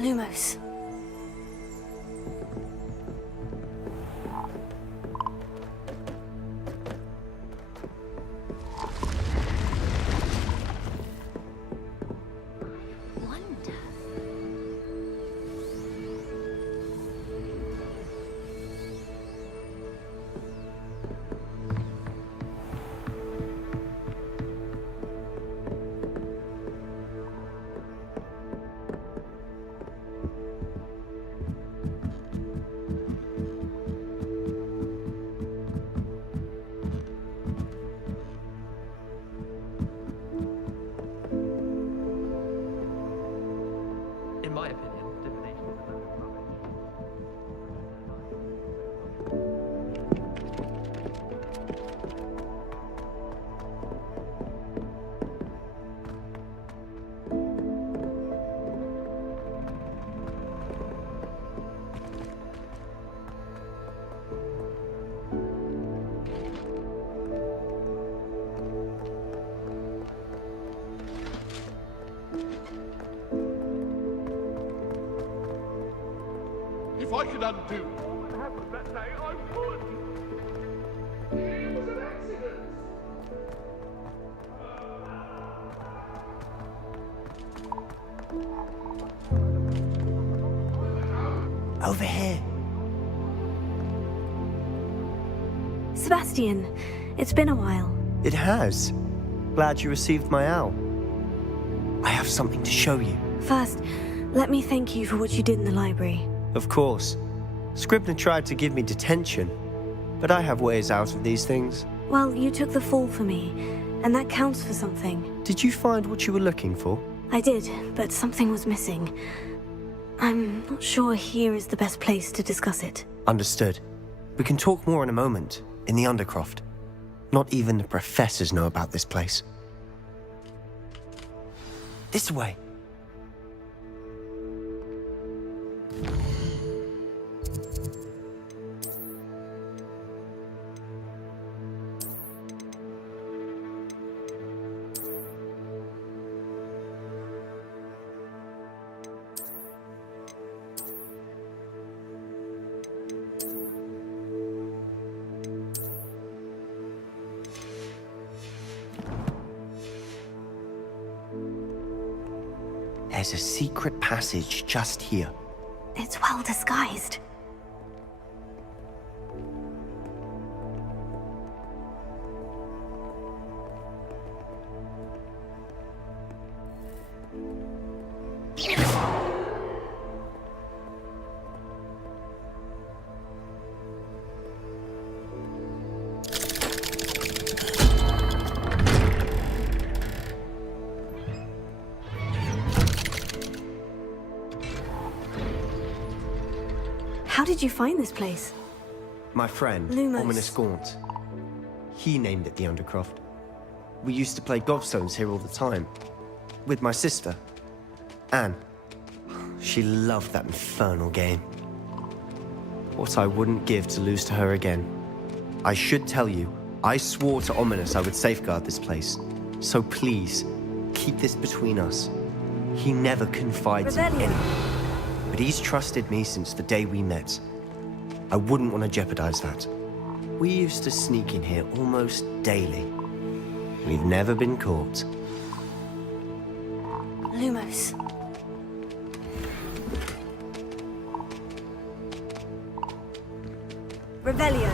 Lumos. In my opinion, divination is a load of rubbish. If I could undo all that happened that day, I would. It was an accident. Over here. Sebastian, it's been a while. It has. Glad you received my owl. I have something to show you. First, let me thank you for what you did in the library. Of course. Scribner tried to give me detention, but I have ways out of these things. Well, you took the fall for me, and that counts for something. Did you find what you were looking for? I did, but something was missing. I'm not sure here is the best place to discuss it. Understood. We can talk more in a moment, in the Undercroft. Not even the professors know about this place. This way. There's a secret passage just here. It's well disguised. How did you find this place? My friend, Lumos. Ominous Gaunt. He named it the Undercroft. We used to play gobstones here all the time. With my sister, Anne. She loved that infernal game. What I wouldn't give to lose to her again. I should tell you, I swore to Ominous I would safeguard this place. So please, keep this between us. He never confides in anyone. But he's trusted me since the day we met. I wouldn't want to jeopardize that. We used to sneak in here almost daily. We've never been caught. Lumos. Revelio.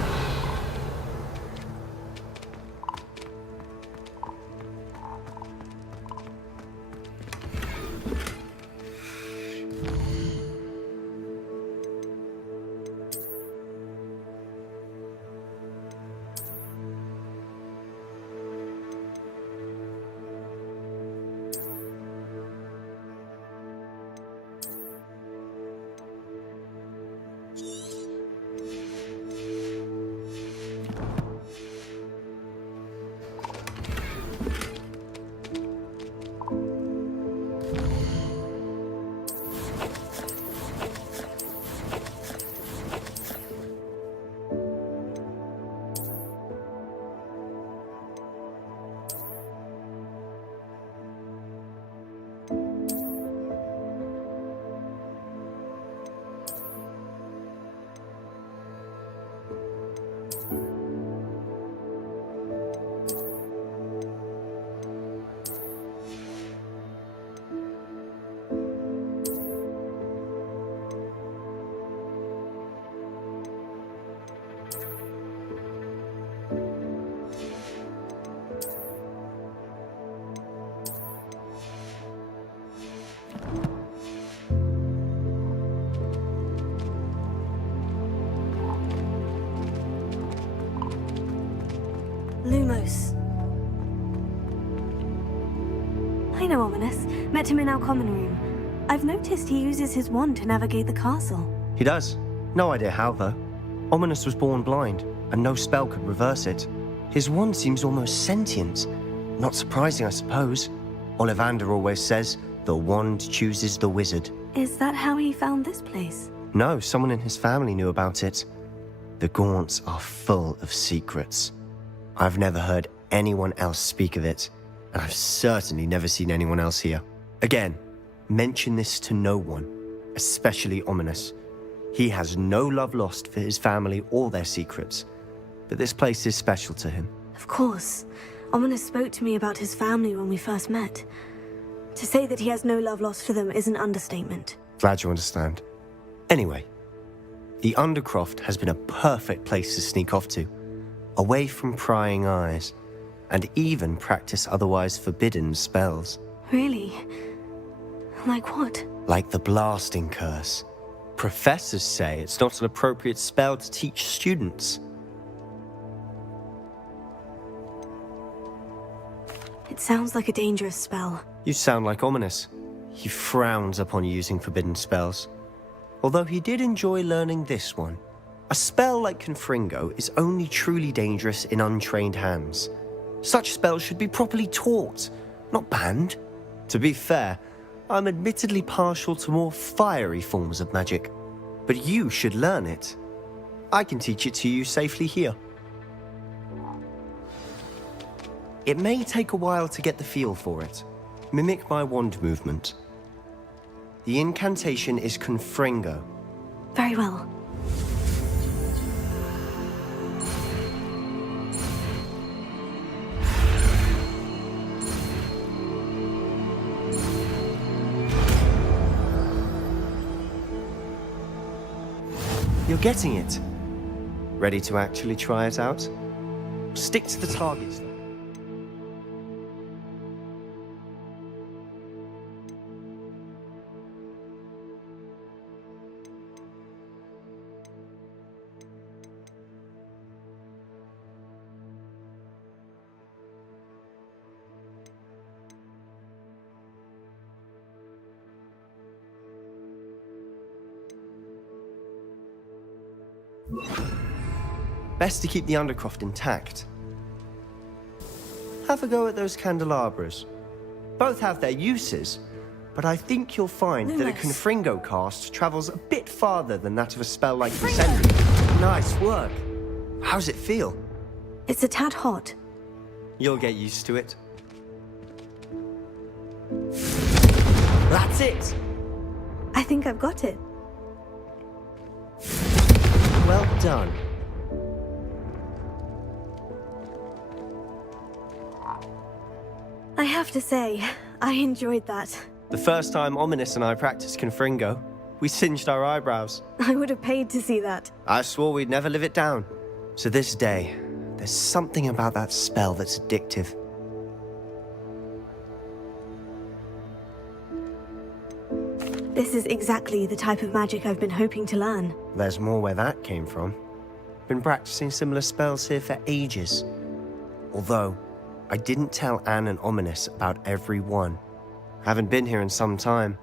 Lumos. I know Ominous. Met him in our common room. I've noticed he uses his wand to navigate the castle. He does. No idea how, though. Ominous was born blind, and no spell could reverse it. His wand seems almost sentient. Not surprising, I suppose. Ollivander always says, the wand chooses the wizard. Is that how he found this place? No, someone in his family knew about it. The Gaunts are full of secrets. I've never heard anyone else speak of it, and I've certainly never seen anyone else here. Again, mention this to no one, especially Ominous. He has no love lost for his family or their secrets, but this place is special to him. Of course. Ominous spoke to me about his family when we first met. To say that he has no love lost for them is an understatement. Glad you understand. Anyway, the Undercroft has been a perfect place to sneak off to, away from prying eyes, and even practice otherwise forbidden spells. Really? Like what? Like the blasting curse. Professors say it's not an appropriate spell to teach students. It sounds like a dangerous spell. You sound like Ominous. He frowns upon using forbidden spells. Although he did enjoy learning this one. A spell like Confringo is only truly dangerous in untrained hands. Such spells should be properly taught, not banned. To be fair, I'm admittedly partial to more fiery forms of magic. But you should learn it. I can teach it to you safely here. It may take a while to get the feel for it. Mimic my wand movement. The incantation is Confringo. Very well. You're getting it. Ready to actually try it out? Stick to the targets. Best to keep the undercroft intact. Have a go at those candelabras. Both have their uses, but I think you'll find that a Confringo cast travels a bit farther than that of a spell like Descendant. Nice work. How's it feel? It's a tad hot. You'll get used to it. That's it! I think I've got it. Well done. I have to say, I enjoyed that. The first time Ominous and I practiced Confringo, we singed our eyebrows. I would have paid to see that. I swore we'd never live it down. To this day, there's something about that spell that's addictive. This is exactly the type of magic I've been hoping to learn. There's more where that came from. Been practicing similar spells here for ages. Although, I didn't tell Anne and Ominous about every one. Haven't been here in some time.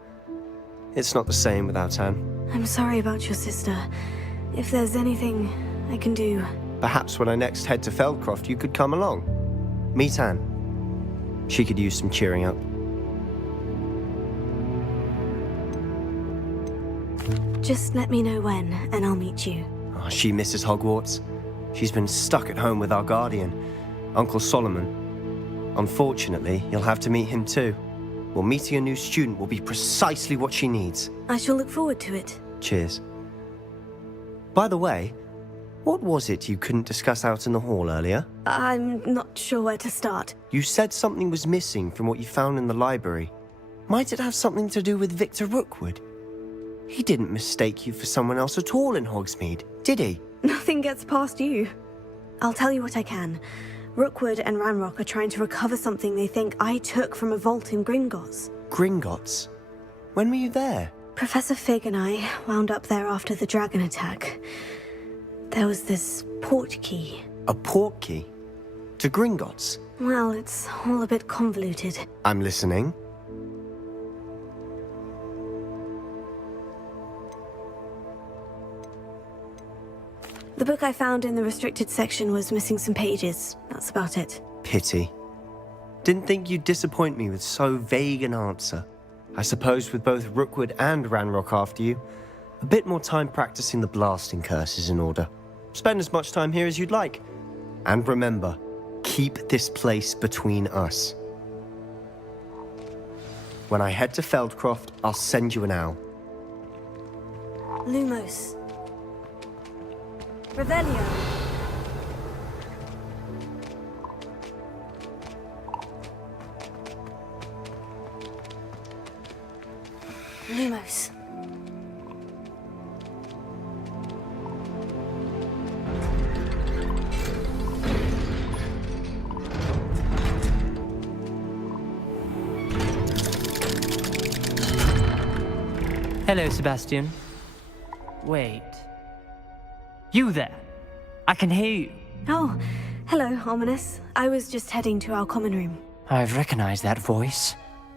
It's not the same without Anne. I'm sorry about your sister. If there's anything I can do... Perhaps when I next head to Feldcroft, you could come along. Meet Anne. She could use some cheering up. Just let me know when, and I'll meet you. Oh, she misses Hogwarts. She's been stuck at home with our guardian, Uncle Solomon. Unfortunately, you'll have to meet him too. Well, meeting a new student will be precisely what she needs. I shall look forward to it. Cheers. By the way, what was it you couldn't discuss out in the hall earlier? I'm not sure where to start. You said something was missing from what you found in the library. Might it have something to do with Victor Rookwood? He didn't mistake you for someone else at all in Hogsmeade, did he? Nothing gets past you. I'll tell you what I can. Rookwood and Ranrock are trying to recover something they think I took from a vault in Gringotts. Gringotts? When were you there? Professor Fig and I wound up there after the dragon attack. There was this port key. A port key? To Gringotts? Well, it's all a bit convoluted. I'm listening. The book I found in the restricted section was missing some pages. That's about it. Pity. Didn't think you'd disappoint me with so vague an answer. I suppose with both Rookwood and Ranrock after you, a bit more time practicing the blasting curse is in order. Spend as much time here as you'd like. And remember, keep this place between us. When I head to Feldcroft, I'll send you an owl. Lumos. Revelio. Lumos. Hello, Sebastian. Wait. You there? I can hear you. Oh, hello, Ominous. I was just heading to our common room. I've recognized that voice.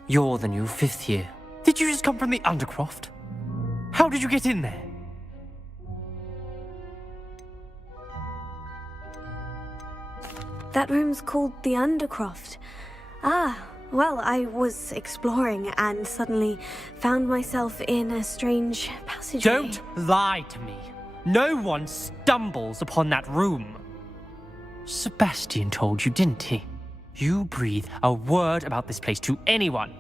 You're the new 5th year. Did you just come from the Undercroft? How did you get in there? That room's called the Undercroft. Ah, well, I was exploring and suddenly found myself in a strange passageway. Don't lie to me. No one stumbles upon that room. Sebastian told you, didn't he? You breathe a word about this place to anyone,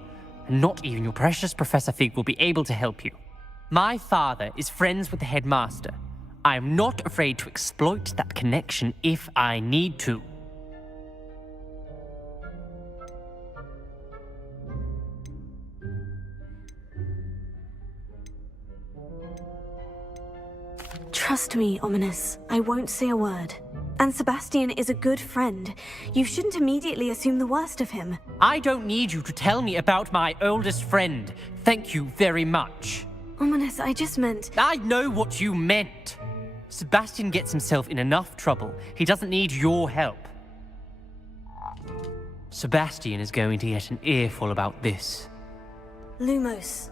and not even your precious Professor Fig will be able to help you. My father is friends with the headmaster. I am not afraid to exploit that connection if I need to. Trust me, Ominous. I won't say a word. And Sebastian is a good friend. You shouldn't immediately assume the worst of him. I don't need you to tell me about my oldest friend. Thank you very much. Ominous, I just meant... I know what you meant. Sebastian gets himself in enough trouble. He doesn't need your help. Sebastian is going to get an earful about this. Lumos.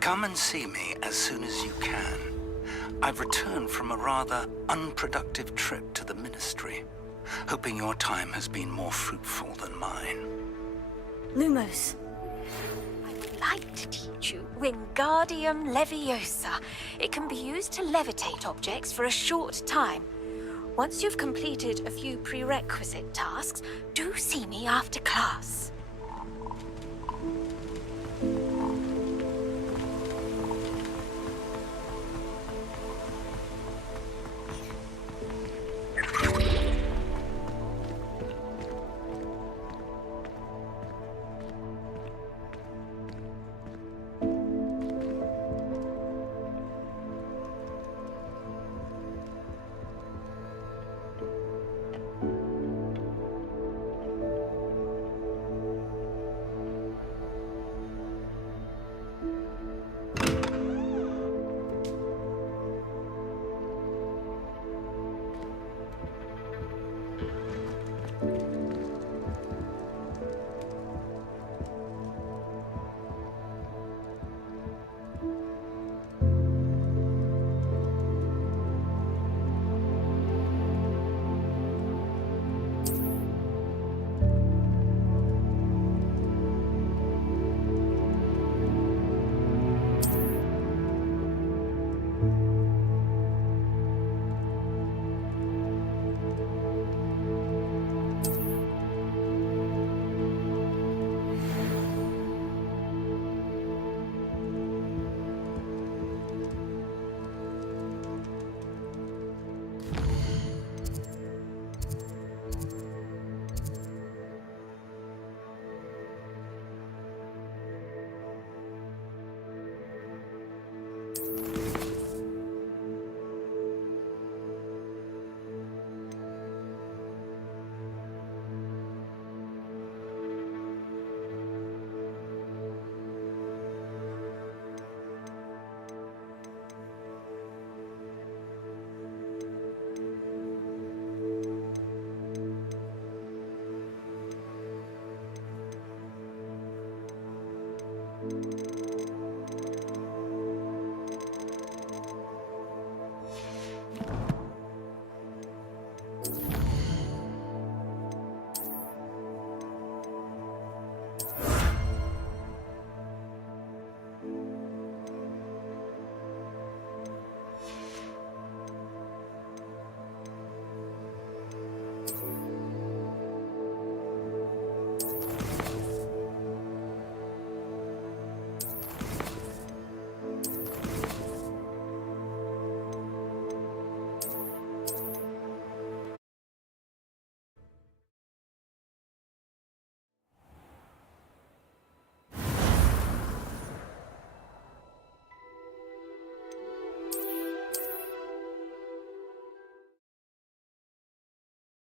Come and see me as soon as you can. I've returned from a rather unproductive trip to the Ministry, hoping your time has been more fruitful than mine. Lumos. I would like to teach you Wingardium Leviosa. It can be used to levitate objects for a short time. Once you've completed a few prerequisite tasks, do see me after class.